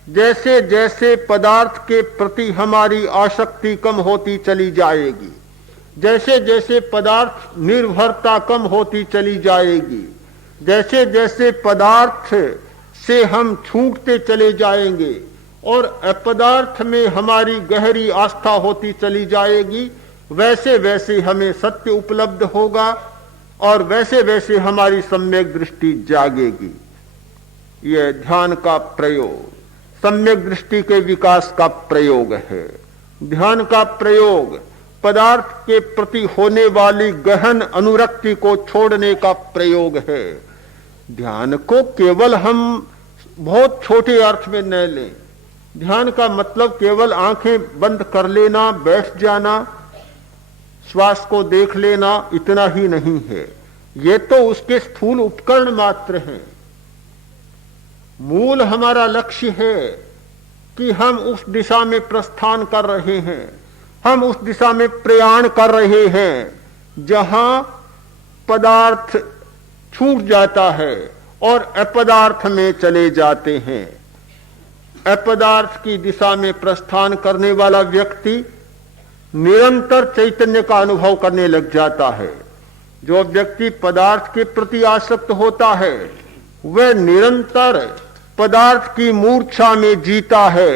जैसे जैसे पदार्थ के प्रति हमारी आसक्ति कम होती चली जाएगी, जैसे जैसे पदार्थ निर्भरता कम होती चली जाएगी, जैसे जैसे पदार्थ से हम छूटते चले जाएंगे और अपदार्थ में हमारी गहरी आस्था होती चली जाएगी, वैसे वैसे हमें सत्य उपलब्ध होगा और वैसे वैसे हमारी सम्यक दृष्टि जागेगी। यह ध्यान का प्रयोग सम्यक दृष्टि के विकास का प्रयोग है। ध्यान का प्रयोग पदार्थ के प्रति होने वाली गहन अनुरक्ति को छोड़ने का प्रयोग है। ध्यान को केवल हम बहुत छोटे अर्थ में न लें। ध्यान का मतलब केवल आंखें बंद कर लेना, बैठ जाना, श्वास को देख लेना, इतना ही नहीं है। ये तो उसके स्थूल उपकरण मात्र हैं। मूल हमारा लक्ष्य है कि हम उस दिशा में प्रस्थान कर रहे हैं, हम उस दिशा में प्रयाण कर रहे हैं जहां पदार्थ छूट जाता है और अपदार्थ में चले जाते हैं। अपदार्थ की दिशा में प्रस्थान करने वाला व्यक्ति निरंतर चैतन्य का अनुभव करने लग जाता है। जो व्यक्ति पदार्थ के प्रति आसक्त होता है वह निरंतर पदार्थ की मूर्छा में जीता है,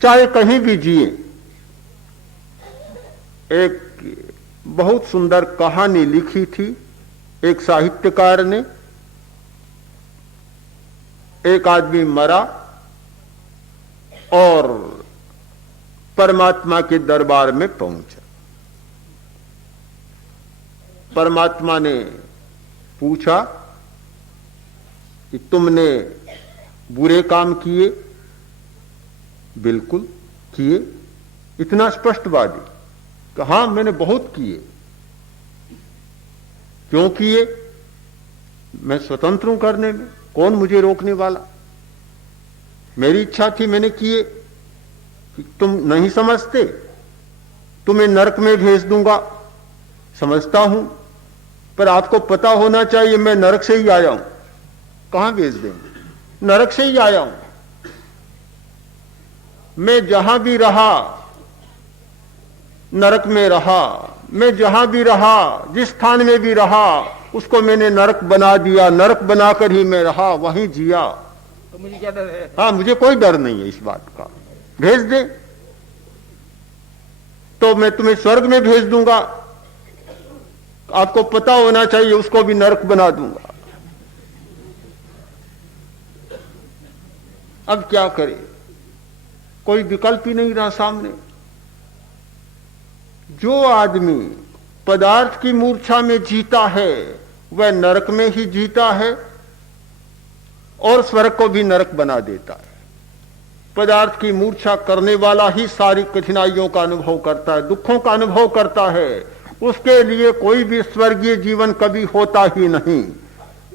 चाहे कहीं भी जिए। एक बहुत सुंदर कहानी लिखी थी एक साहित्यकार ने। एक आदमी मरा और परमात्मा के दरबार में पहुंचा। परमात्मा ने पूछा कि तुमने बुरे काम किए? बिल्कुल। किए? इतना स्पष्टवादी कि हां मैंने बहुत किए। क्यों किए? मैं स्वतंत्र हूं करने में, कौन मुझे रोकने वाला? मेरी इच्छा थी, मैंने किए। तुम नहीं समझते, तुम्हें नरक में भेज दूंगा, समझता हूं, पर आपको पता होना चाहिए मैं नरक से ही आया हूं। कहां भेज देंगे? नरक से ही आया हूं। मैं जहां भी रहा नरक में रहा, मैं जहां भी रहा, जिस स्थान में भी रहा, उसको मैंने नरक बना दिया, नरक बनाकर ही मैं रहा, वहीं जिया। तो मुझे क्या डर है? हाँ, मुझे कोई डर नहीं है इस बात का। भेज दे तो मैं तुम्हें स्वर्ग में भेज दूंगा, आपको पता होना चाहिए उसको भी नरक बना दूंगा। अब क्या करे? कोई विकल्प ही नहीं रहा सामने। जो आदमी पदार्थ की मूर्छा में जीता है वह नरक में ही जीता है और स्वर्ग को भी नरक बना देता है। पदार्थ की मूर्छा करने वाला ही सारी कठिनाइयों का अनुभव करता है, दुखों का अनुभव करता है। उसके लिए कोई भी स्वर्गीय जीवन कभी होता ही नहीं।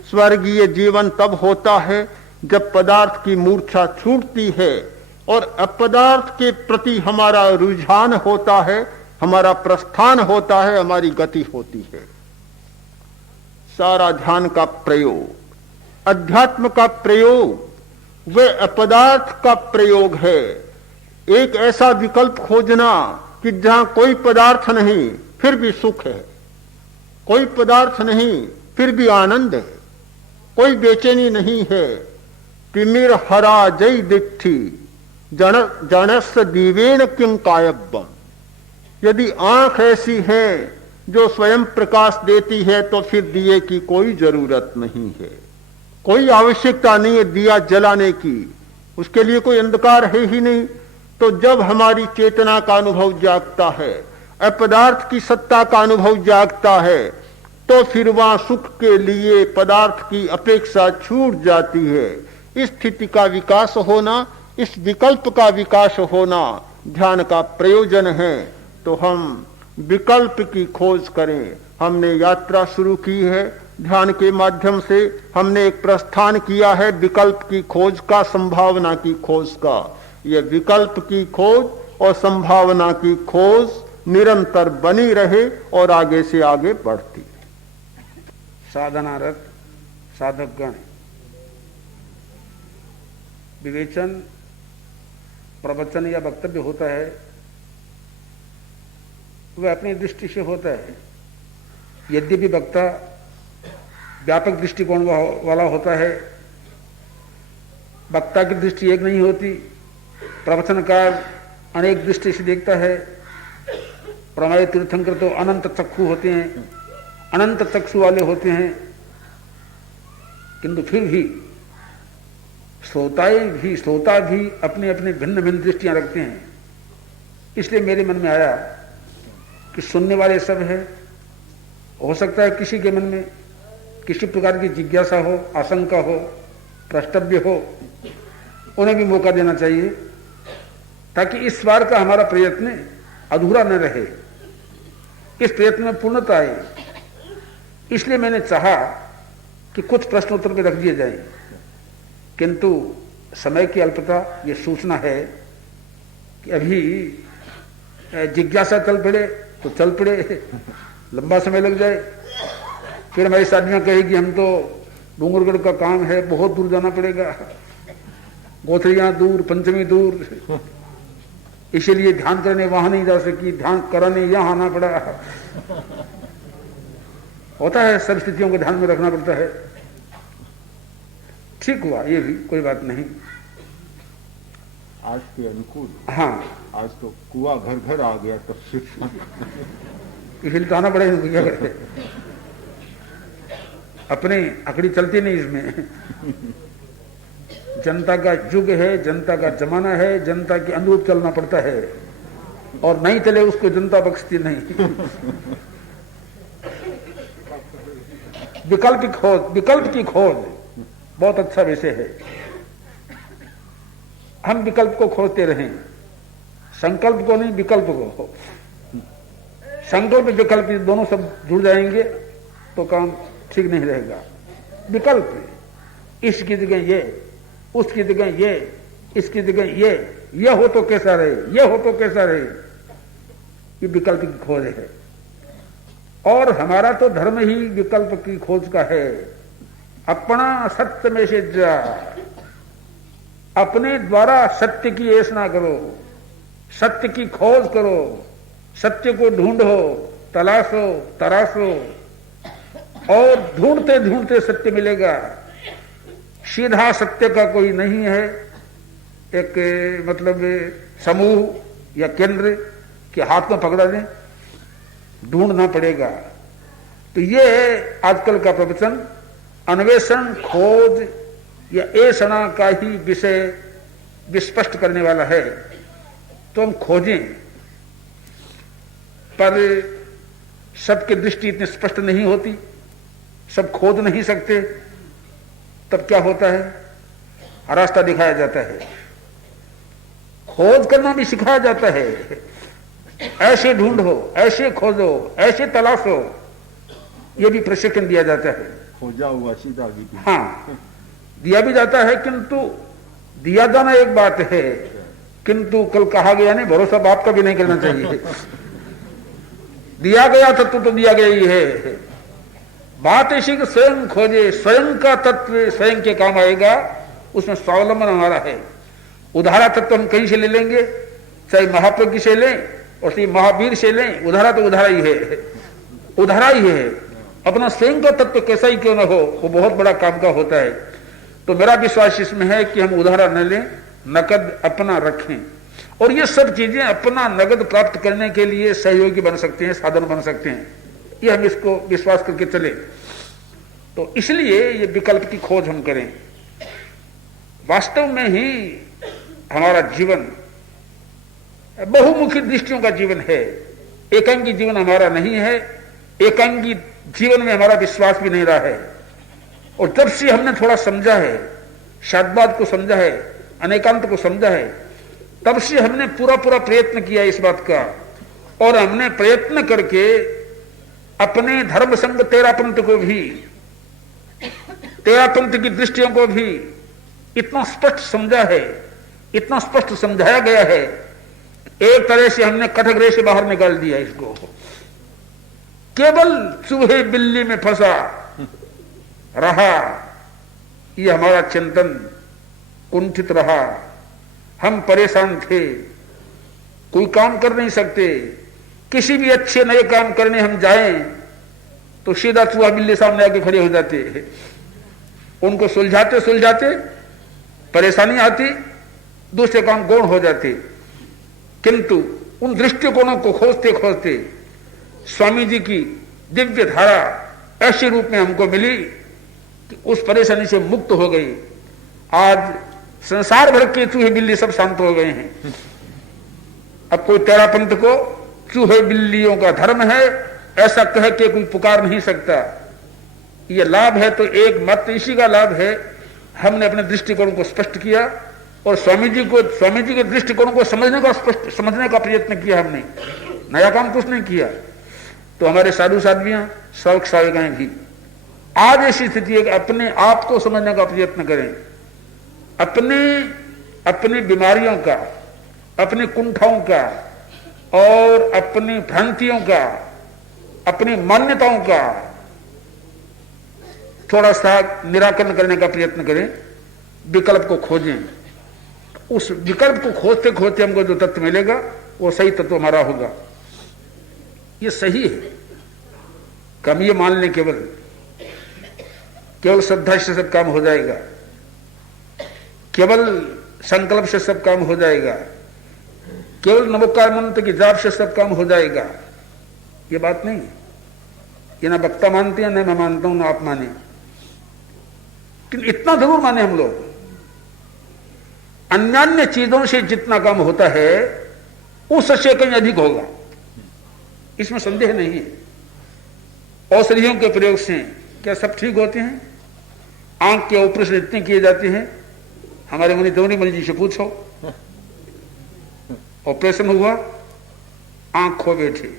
स्वर्गीय जीवन तब होता है जब पदार्थ की मूर्छा छूटती है और अपदार्थ के प्रति हमारा रुझान होता है, हमारा प्रस्थान होता है, हमारी गति होती है। सारा ध्यान का प्रयोग, अध्यात्म का प्रयोग, वह अपदार्थ का प्रयोग है। एक ऐसा विकल्प खोजना कि जहां कोई पदार्थ नहीं फिर भी सुख है, कोई पदार्थ नहीं फिर भी आनंद है, कोई बेचैनी नहीं है। तिमिर हरा जय दिट्ठी जनस दीवेन किं कायब्बम। यदि आंख ऐसी है जो स्वयं प्रकाश देती है तो फिर दिए की कोई जरूरत नहीं है, कोई आवश्यकता नहीं है दिया जलाने की, उसके लिए कोई अंधकार है ही नहीं। तो जब हमारी चेतना का अनुभव जागता है, अपदार्थ की सत्ता का अनुभव जागता है, तो फिर वहां सुख के लिए पदार्थ की अपेक्षा छूट जाती है। इस स्थिति का विकास होना, इस विकल्प का विकास होना ध्यान का प्रयोजन है। तो हम विकल्प की खोज करें। हमने यात्रा शुरू की है ध्यान के माध्यम से, हमने एक प्रस्थान किया है विकल्प की खोज का, संभावना की खोज का। यह विकल्प की खोज और संभावना की खोज निरंतर बनी रहे और आगे से आगे बढ़ती रहे। साधनारत साधकगण विवेचन, प्रवचन या वक्तव्य होता है वह अपनी दृष्टि से होता है। यद्यपि वक्ता व्यापक दृष्टिकोण वाला होता है, वक्ता की दृष्टि एक नहीं होती, प्रवचनकार अनेक दृष्टि से देखता है। प्रमाय तीर्थंकर तो अनंत चक्षु होते हैं, अनंत चक्षु वाले होते हैं, किंतु फिर भी श्रोता भी अपने अपने भिन्न भिन्न दृष्टियां रखते हैं। इसलिए मेरे मन में आया कि सुनने वाले सब है, हो सकता है किसी के मन में किसी प्रकार की जिज्ञासा हो, आशंका हो, प्रष्टव्य हो, उन्हें भी मौका देना चाहिए ताकि इस बार का हमारा प्रयत्न अधूरा न रहे, इस प्रयत्न में पूर्णता आए। इसलिए मैंने चाहा कि कुछ प्रश्न उत्तर में रख दिए जाएं, किंतु समय की अल्पता ये सूचना है कि अभी जिज्ञासा चल पड़े तो चल पड़े, लंबा समय लग जाए, फिर हमारी साधना कहेगी हम तो डूंगरगढ़ का काम है, बहुत दूर जाना पड़ेगा, गोथरियां दूर, पंचमी दूर, इसीलिए ध्यान करने वहां नहीं जा सकी, ध्यान कराने यहां आना पड़ा। होता है, सब स्थितियों को ध्यान में रखना पड़ता है। ठीक हुआ, ये भी कोई बात नहीं। आज के अनुकूल, हाँ, आज तो कुआ घर घर आ गया, तब इसलिए तो आना पड़ेगा, क्या करे, अपनी अकड़ी चलती नहीं इसमें। जनता का युग है, जनता का जमाना है, जनता के अनुरूप चलना पड़ता है, और नहीं चले उसको जनता बख्शती नहीं। विकल्प की खोज बहुत अच्छा विषय है। हम विकल्प को खोजते रहें, संकल्प को नहीं, विकल्प को। संकल्प विकल्प दोनों सब जुड़ जाएंगे तो काम ठीक नहीं रहेगा। विकल्प, इसकी जगह ये, उसकी जगह ये, इसकी जगह ये हो तो कैसा रहे, ये हो तो कैसा रहे, ये विकल्प की खोज है। और हमारा तो धर्म ही विकल्प की खोज का है। अपना सत्य में से जा, अपने द्वारा सत्य की ऐश ना करो, सत्य की खोज करो, सत्य को ढूंढो, तलाशो, तराशो, और ढूंढते ढूंढते सत्य मिलेगा। सीधा सत्य का कोई नहीं है, एक मतलब समूह या केंद्र के हाथ में पकड़ा दें, ढूंढना पड़ेगा। तो ये है आजकल का प्रवचन, अन्वेषण, खोज या ऐषणा का ही विषय विस्पष्ट करने वाला है। तो हम खोजें, पर सबकी दृष्टि इतनी स्पष्ट नहीं होती, सब खोज नहीं सकते। तब क्या होता है, रास्ता दिखाया जाता है, खोज करना भी सिखाया जाता है। ऐसे ढूंढो, ऐसे खोजो, ऐसे तलाशो, ये भी प्रशिक्षण दिया जाता है। खोजा हुआ सीधा भी, हाँ, दिया भी जाता है, किंतु दिया जाना एक बात है, किंतु कल कहा गया नहीं, भरोसा बाप का भी नहीं करना चाहिए। दिया गया तत्व तो दिया गया ही है। बात ऐसी कि स्वयं खोजे, स्वयं का तत्व स्वयं के काम आएगा, उसमें स्वावलंबन हमारा है। उधारा तत्व हम कहीं से ले लेंगे, चाहे महाप्रज्ञ से लें और चाहे महावीर से लें, उधारा तो उधारा ही है, उधारा ही है। अपना स्वयं का तत्व कैसा ही क्यों ना हो, वो बहुत बड़ा काम का होता है। तो मेरा विश्वास इसमें है कि हम उधारा न लें, नकद अपना रखें, और ये सब चीजें अपना नगद प्राप्त करने के लिए सहयोगी बन सकते हैं, साधन बन सकते हैं। ये हम इसको विश्वास करके चले। तो इसलिए ये विकल्प की खोज हम करें। वास्तव में ही हमारा जीवन बहुमुखी दृष्टियों का जीवन है, एकांगी जीवन हमारा नहीं है। एकांगी जीवन में हमारा विश्वास भी नहीं रहा है। और जब से हमने थोड़ा समझा है, शादवाद को समझा है, अनेकांत को समझा है, तब से हमने पूरा पूरा प्रयत्न किया इस बात का। और हमने प्रयत्न करके अपने धर्म संग तेरापंथ को भी, तेरापंथ की दृष्टियों को भी इतना स्पष्ट समझा है, इतना स्पष्ट समझाया गया है, एक तरह से हमने कटघरे से बाहर निकाल दिया इसको। केवल चूहे बिल्ली में फंसा रहा, ये हमारा चिंतन कुंठित रहा। हम परेशान थे, कोई काम कर नहीं सकते। किसी भी अच्छे नए काम करने हम जाएं तो सीधा चूहा बिल्ली सामने आके खड़े हो जाते। उनको सुलझाते सुलझाते परेशानी आती, दूसरे काम गौण हो जाते। किंतु उन दृष्टिकोणों को खोजते खोजते स्वामी जी की दिव्य धारा ऐसे रूप में हमको मिली कि उस परेशानी से मुक्त हो गई। आज संसार भर के चूहे बिल्ली सब शांत हो गए हैं। अब कोई तेरापंथ को चूहे बिल्लियों का धर्म है ऐसा कह के कोई पुकार नहीं सकता। ये लाभ है तो एक मत इसी का लाभ है, हमने अपने दृष्टिकोण को स्पष्ट किया और स्वामी जी के दृष्टिकोण को समझने का प्रयत्न किया। हमने नया काम कुछ नहीं किया। तो हमारे साधु साध्वियां, सेवक सेविकाएं भी आज ऐसी स्थिति है कि अपने आप को समझने का प्रयत्न करें, अपनी बीमारियों का, अपनी कुंठाओं का और अपनी भ्रांतियों का, अपनी मान्यताओं का थोड़ा सा निराकरण करने का प्रयत्न करें, विकल्प को खोजें। उस विकल्प को खोजते खोजते हमको जो तत्व मिलेगा वो सही तत्व हमारा होगा। ये सही है, कम ये मान लें केवल श्रद्धा से सब काम हो जाएगा, केवल संकल्प से सब काम हो जाएगा, केवल नमोकार मंत्र की जाप से सब काम हो जाएगा, ये बात नहीं। ये ना वक्ता मानते हैं, ना मैं मानता हूं, ना आप माने, लेकिन इतना जरूर माने हम लोग, अन्य चीजों से जितना काम होता है उससे कहीं अधिक होगा, इसमें संदेह नहीं है। औषधियों के प्रयोग से क्या सब ठीक होते हैं? आंख के ऑपरेशन इतने किए जाते हैं, हमारे मुनि दौनी मल जी से पूछो, ऑपरेशन हुआ, आंख खो बैठे।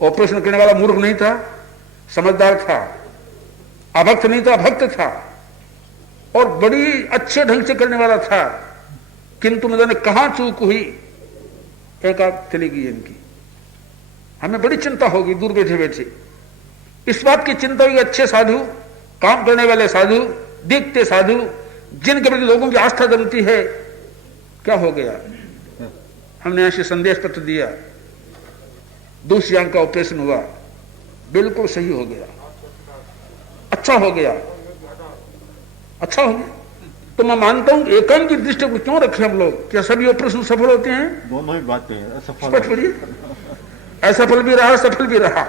ऑपरेशन करने वाला मूर्ख नहीं था, समझदार था, अभक्त नहीं था, भक्त था और बड़ी अच्छे ढंग से करने वाला था, किंतु न जाने कहां चूक हुई, एक आंख चली गई इनकी। हमें बड़ी चिंता होगी दूर बैठे बैठे, इस बात की चिंता हुई, अच्छे साधु, काम करने वाले साधु, दिखते साधु, जिनके प्रति लोगों की आस्था जमती है, क्या हो गया। हमने ऐसे संदेश पत्र दिया, दूसरी आंख का ऑपरेशन हुआ, बिल्कुल सही हो गया, अच्छा हो गया, अच्छा हो गया। तो मैं मानता हूं एकांत की दृष्टि को क्यों रखे हम लोग, क्या सभी ऑपरेशन सफल होते हैं? दोनों ही बातें असफल, असफल भी रहा, सफल भी रहा।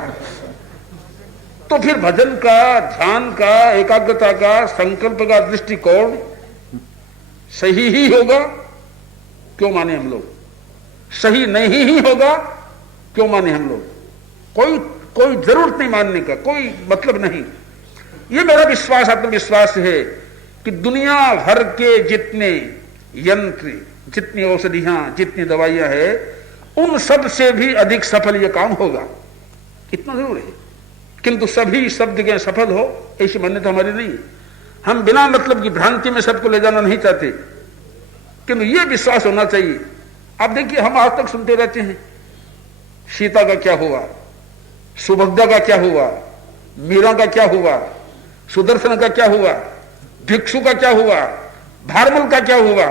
तो फिर भजन का, ध्यान का, एकाग्रता का, संकल्प का दृष्टिकोण सही ही होगा, क्यों माने हम लोग? सही नहीं ही होगा, क्यों माने हम लोग? कोई जरूरत नहीं मानने का, कोई मतलब नहीं। ये मेरा विश्वास, आत्मविश्वास है कि दुनिया भर के जितने यंत्र, जितनी औषधियां, जितनी दवाइयां है, उन सब से भी अधिक सफल यह काम होगा, इतना जरूर है। किंतु सभी सब जगह सफल हो ऐसी मान्यता हमारी नहीं। हम बिना मतलब की भ्रांति में सबको ले जाना नहीं चाहते, किंतु यह विश्वास होना चाहिए। आप देखिए, हम आज तक सुनते रहते हैं, सीता का क्या हुआ, सुभद्रा का क्या हुआ, मीरा का क्या हुआ, सुदर्शन का क्या हुआ, भिक्षु का क्या हुआ, भारमल का क्या हुआ।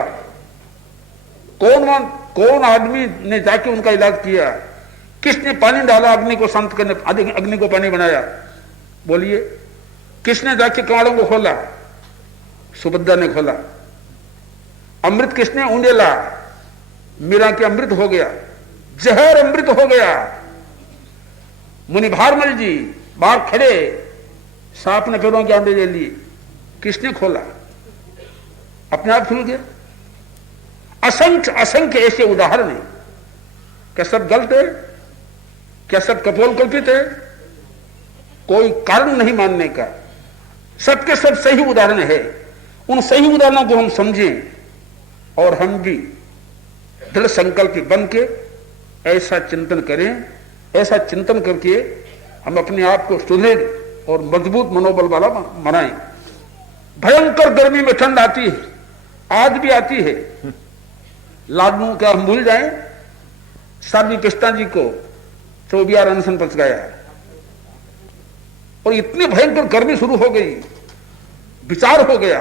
कौन आदमी ने जाके उनका इलाज किया? किसने पानी डाला अग्नि को शांत करने, अग्नि को पानी बनाया? बोलिए, किसने जाके कवाड़ों को खोला? सुभद्रा ने खोला। अमृत किसने ऊंडेला? मीरा के अमृत हो गया, जहर अमृत हो गया। मुनि भारमल जी बाहर खड़े, सांप ने पैरों के आंडे ले लिए, किसने खोला? अपने आप खुल गया। असंख्य असंख्य ऐसे उदाहरण हैं। क्या सब गलत है? क्या सब कपोल कल्पित है? कोई कारण नहीं मानने का, सबके सब सही उदाहरण है। उन सही उदाहरणों को हम समझें और हम भी दृढ़ संकल्प बन के ऐसा चिंतन करें। ऐसा चिंतन करके हम अपने आप को सुदृढ़ और मजबूत मनोबल वाला बनाएं। भयंकर गर्मी में ठंड आती है, आज भी आती है। लाडनू क्या हम भूल जाएं? साध्वी कृष्णा जी को 24 अनशन पच गया और इतनी भयंकर गर्मी शुरू हो गई, विचार हो गया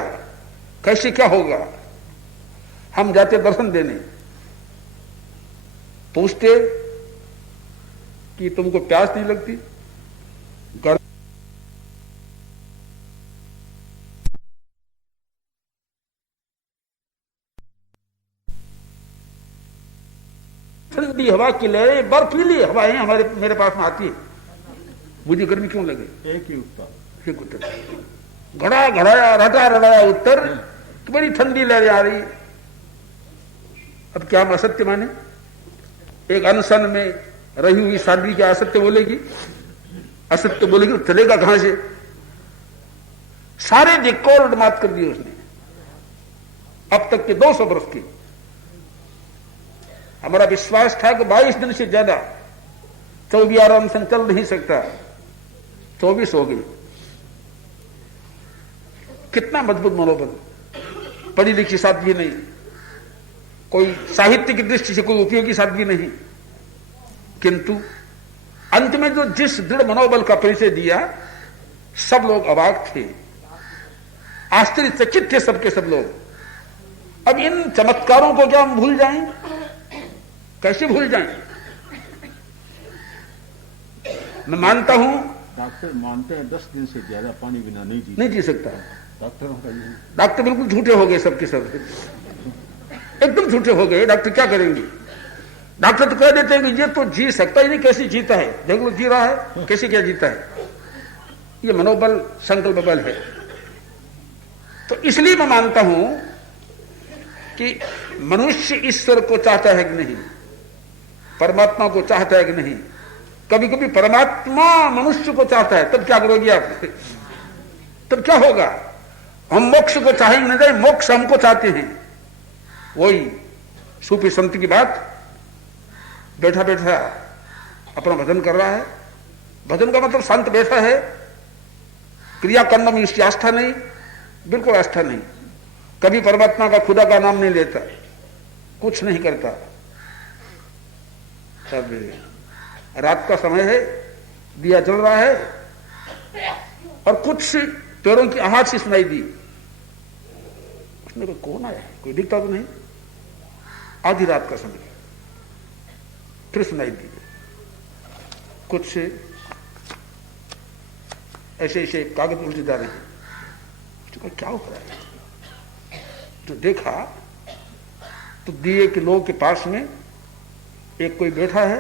कैसे क्या होगा। हम जाते दर्शन देने, पूछते कि तुमको प्यास नहीं लगती? ठंडी हवा की लहरें, बर्फीली हवाएं हमारे मेरे पास में आती है, मुझे गर्मी क्यों लगे? एक ही उत्तर, एक उत्तर। घड़ा घड़ाया, रटा रटाया उत्तर कि बड़ी ठंडी लहरें आ रही। अब क्या हम असत्य माने? एक अनशन में रही हुई साध्वी क्या असत्य बोलेगी? असत्य बोलेगी तो चलेगा कहां से? सारे रिकॉर्ड मात कर दिए उसने, अब तक के 200 वर्ष की। हमारा विश्वास था कि 22 दिन से ज्यादा 24 अनशन चल नहीं सकता, 24 हो गई। कितना मजबूत मनोबल। पढ़ी लिखी साध्वी नहीं, कोई साहित्य की दृष्टि से कोई उपयोगी साध्वी नहीं, किंतु अंत में जो जिस दृढ़ मनोबल का परिचय दिया, सब लोग अवाक थे, आश्चर्यचकित थे सबके सब लोग। अब इन चमत्कारों को क्या हम भूल जाएं? कैसे भूल जाएं? मैं मानता हूं डॉक्टर मानते हैं 10 दिन से ज्यादा पानी बिना नहीं जी सकता। डॉक्टरों का ये, डॉक्टर बिल्कुल झूठे हो गए, सबके सब एकदम झूठे हो गए। डॉक्टर क्या करेंगे? डॉक्टर तो कह देते हैं कि ये तो जी सकता ही नहीं, कैसे जीता है, देख लो जी रहा है, कैसे क्या जीता है। ये मनोबल, संकल्प बल है। तो इसलिए मैं मानता हूं कि मनुष्य ईश्वर को चाहता है कि नहीं, परमात्मा को चाहता है कि नहीं। कभी कभी परमात्मा मनुष्य को चाहता है, तब क्या करोगे आप? तब क्या होगा? हम मोक्ष को चाहेंगे नहीं, मोक्ष हमको चाहते हैं। वही सूफी संत की बात, बैठा बैठा अपना भजन कर रहा है। भजन का मतलब संत बैठा है, क्रियाकर्म में उसकी आस्था नहीं, बिल्कुल आस्था नहीं, कभी परमात्मा का खुदा का नाम नहीं लेता, कुछ नहीं करता। तब रात का समय है, दिया जल रहा है और कुछ पैरों की आवाज सी सुनाई दी। उसने कहा कौन आया है, कोई दिखता तो नहीं। आधी रात का समय, फिर सुनाई दी कुछ ऐसे ऐसे कागज उल्टे जा रहे हैं। उसने कहा क्या हो रहा है, तो देखा तो दिए के लोग के पास में एक कोई बैठा है,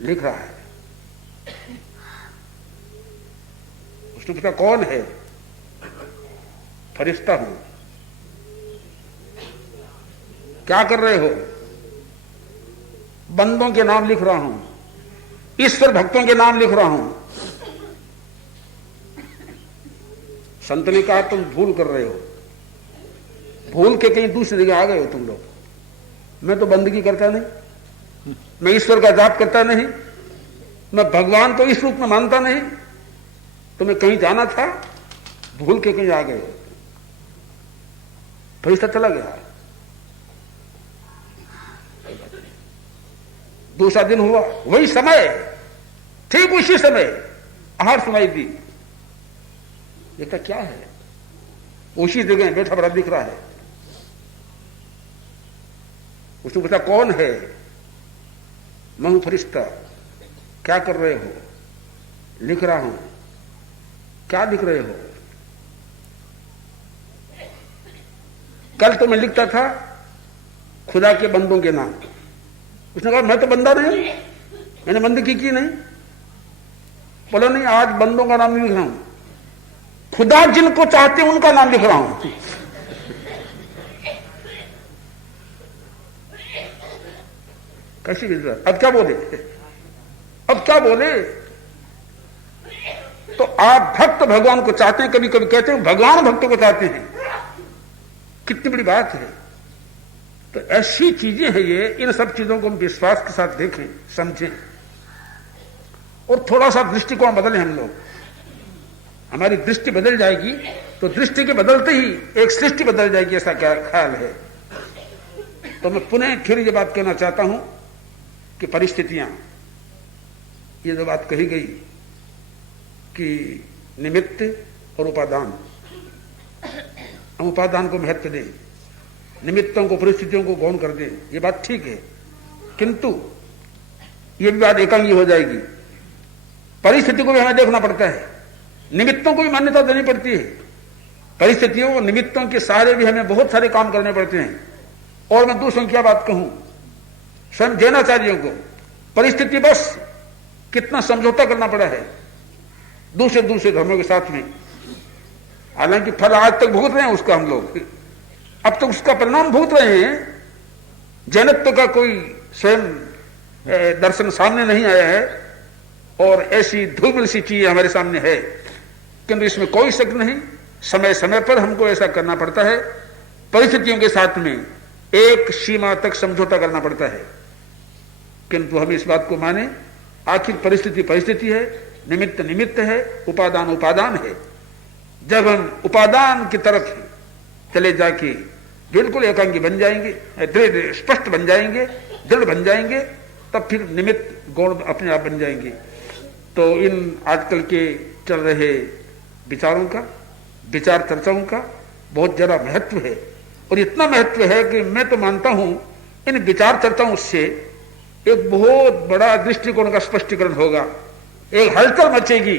लिख रहा है। उसने पूछा कौन है, फरिश्ता हूं। क्या कर रहे हो, बंदों के नाम लिख रहा हूं, ईश्वर भक्तों के नाम लिख रहा हूं। संत ने कहा तुम भूल कर रहे हो, भूल के कहीं दूसरी जगह आ गए हो तुम लोग। मैं तो बंदगी करता नहीं, मैं ईश्वर का जाप करता नहीं, मैं भगवान तो इस रूप में मानता नहीं, तुम्हें कहीं जाना था, भूल के कहीं आ गए हो। फरिश्ता चला गया। दूसरा दिन हुआ, वही समय, ठीक उसी समय आहार सुनाई दी। देखा क्या है, उसी जगह बैठा बड़ा दिख रहा है। उसने पूछा कौन है, मैं हूं फरिश्ता। क्या कर रहे हो, लिख रहा हूं। क्या लिख रहे हो, कल तो मैं लिखता था खुदा के बंदों के नाम। उसने कहा मैं तो बंदा नहीं, मैंने बंदगी की नहीं। बोला नहीं, आज बंदों का नाम नहीं लिख रहा हूं, खुदा जिनको चाहते हैं उनका नाम लिख रहा हूं। कैसी विद्वान, अब क्या बोले, अब क्या बोले। तो आप भक्त भगवान को चाहते हैं, कभी कभी कहते हैं भगवान भक्तों को चाहते हैं, कितनी बड़ी बात है। तो ऐसी चीजें हैं ये, इन सब चीजों को हम विश्वास के साथ देखें, समझें और थोड़ा सा दृष्टिकोण बदलें। हम लोग, हमारी दृष्टि बदल जाएगी तो दृष्टि के बदलते ही एक सृष्टि बदल जाएगी, ऐसा क्या ख्याल है। तो मैं पुनः फिर ये बात कहना चाहता हूं कि परिस्थितियां, ये जो बात कही गई कि निमित्त और उपादान, हम उपादान को महत्व दें, निमित्तों को, परिस्थितियों को गौण कर दें, ये बात ठीक है, किंतु ये भी बात एकांगी हो जाएगी। परिस्थिति को भी हमें देखना पड़ता है, निमित्तों को भी मान्यता देनी पड़ती है। परिस्थितियों और निमित्तों के सहारे भी हमें बहुत सारे काम करने पड़ते हैं। और मैं दूसरों की क्या बात कहूं, स्वयं जैनाचार्यों को परिस्थिति बस कितना समझौता करना पड़ा है दूसरे धर्मों के साथ में। हालांकि फल आज तक भुगत रहे हैं उसका, हम लोग अब तक उसका परिणाम भुगत रहे हैं। जैनत्व का कोई स्वयं दर्शन सामने नहीं आया है और ऐसी धूमिल सी चीज हमारे सामने है, किंतु इसमें कोई शक नहीं, समय समय पर हमको ऐसा करना पड़ता है। परिस्थितियों के साथ में एक सीमा तक समझौता करना पड़ता है, किंतु हम इस बात को माने आखिर परिस्थिति परिस्थिति है, निमित्त निमित्त है, उपादान उपादान है। जब हम उपादान की तरफ चले जाके बिल्कुल एकांगी बन जाएंगे, दृढ़ स्पष्ट बन जाएंगे, दृढ़ बन जाएंगे, तब फिर निमित्त गौण अपने आप बन जाएंगे। तो इन आजकल के चल रहे विचारों का, विचार चर्चाओं का बहुत जरा महत्व है। और इतना महत्व है कि मैं तो मानता हूं इन विचार चर्चाओं से एक बहुत बड़ा दृष्टिकोण का स्पष्टीकरण होगा, एक हलचल मचेगी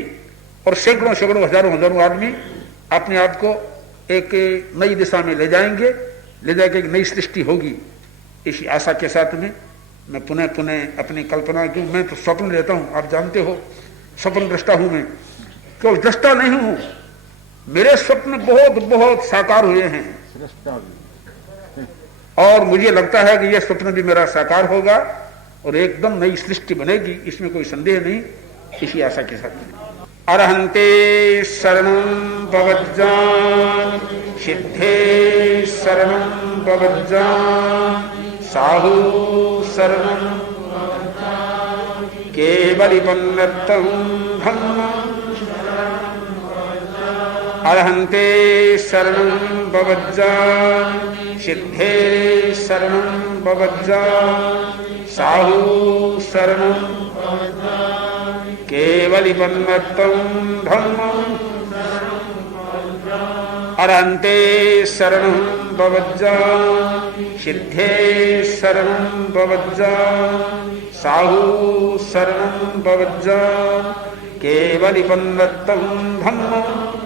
और सैकड़ों सैकड़ों हजारों हजारों आदमी अपने आप को एक नई दिशा में ले जाएंगे, एक नई सृष्टि होगी। इसी आशा के साथ में मैं पुनः पुनः अपनी कल्पना की, मैं तो स्वप्न लेता हूं, आप जानते हो स्वप्न दृष्टा हूं मैं, केवल दृष्टा नहीं हूं, मेरे स्वप्न बहुत बहुत साकार हुए हैं और मुझे लगता है कि यह स्वप्न भी मेरा साकार होगा और एकदम नई सृष्टि बनेगी, इसमें कोई संदेह नहीं। इसी आशा के साथ अरहंते शरणं भवज्जान, सिद्धे शरणं भवज्जान, साहु शरणं केवलिपन्नतं धम्मं अरहन्ते शरणं भवज्जा सिद्धे शरणं भवज्जा साहु शरणं केवलिपन्नतं धम्मं अरहन्ते शरणं भवज्जा सिद्धे शरणं भवज्जा साहु शरणं भवज्जा केवलिपन्नतं धम्मं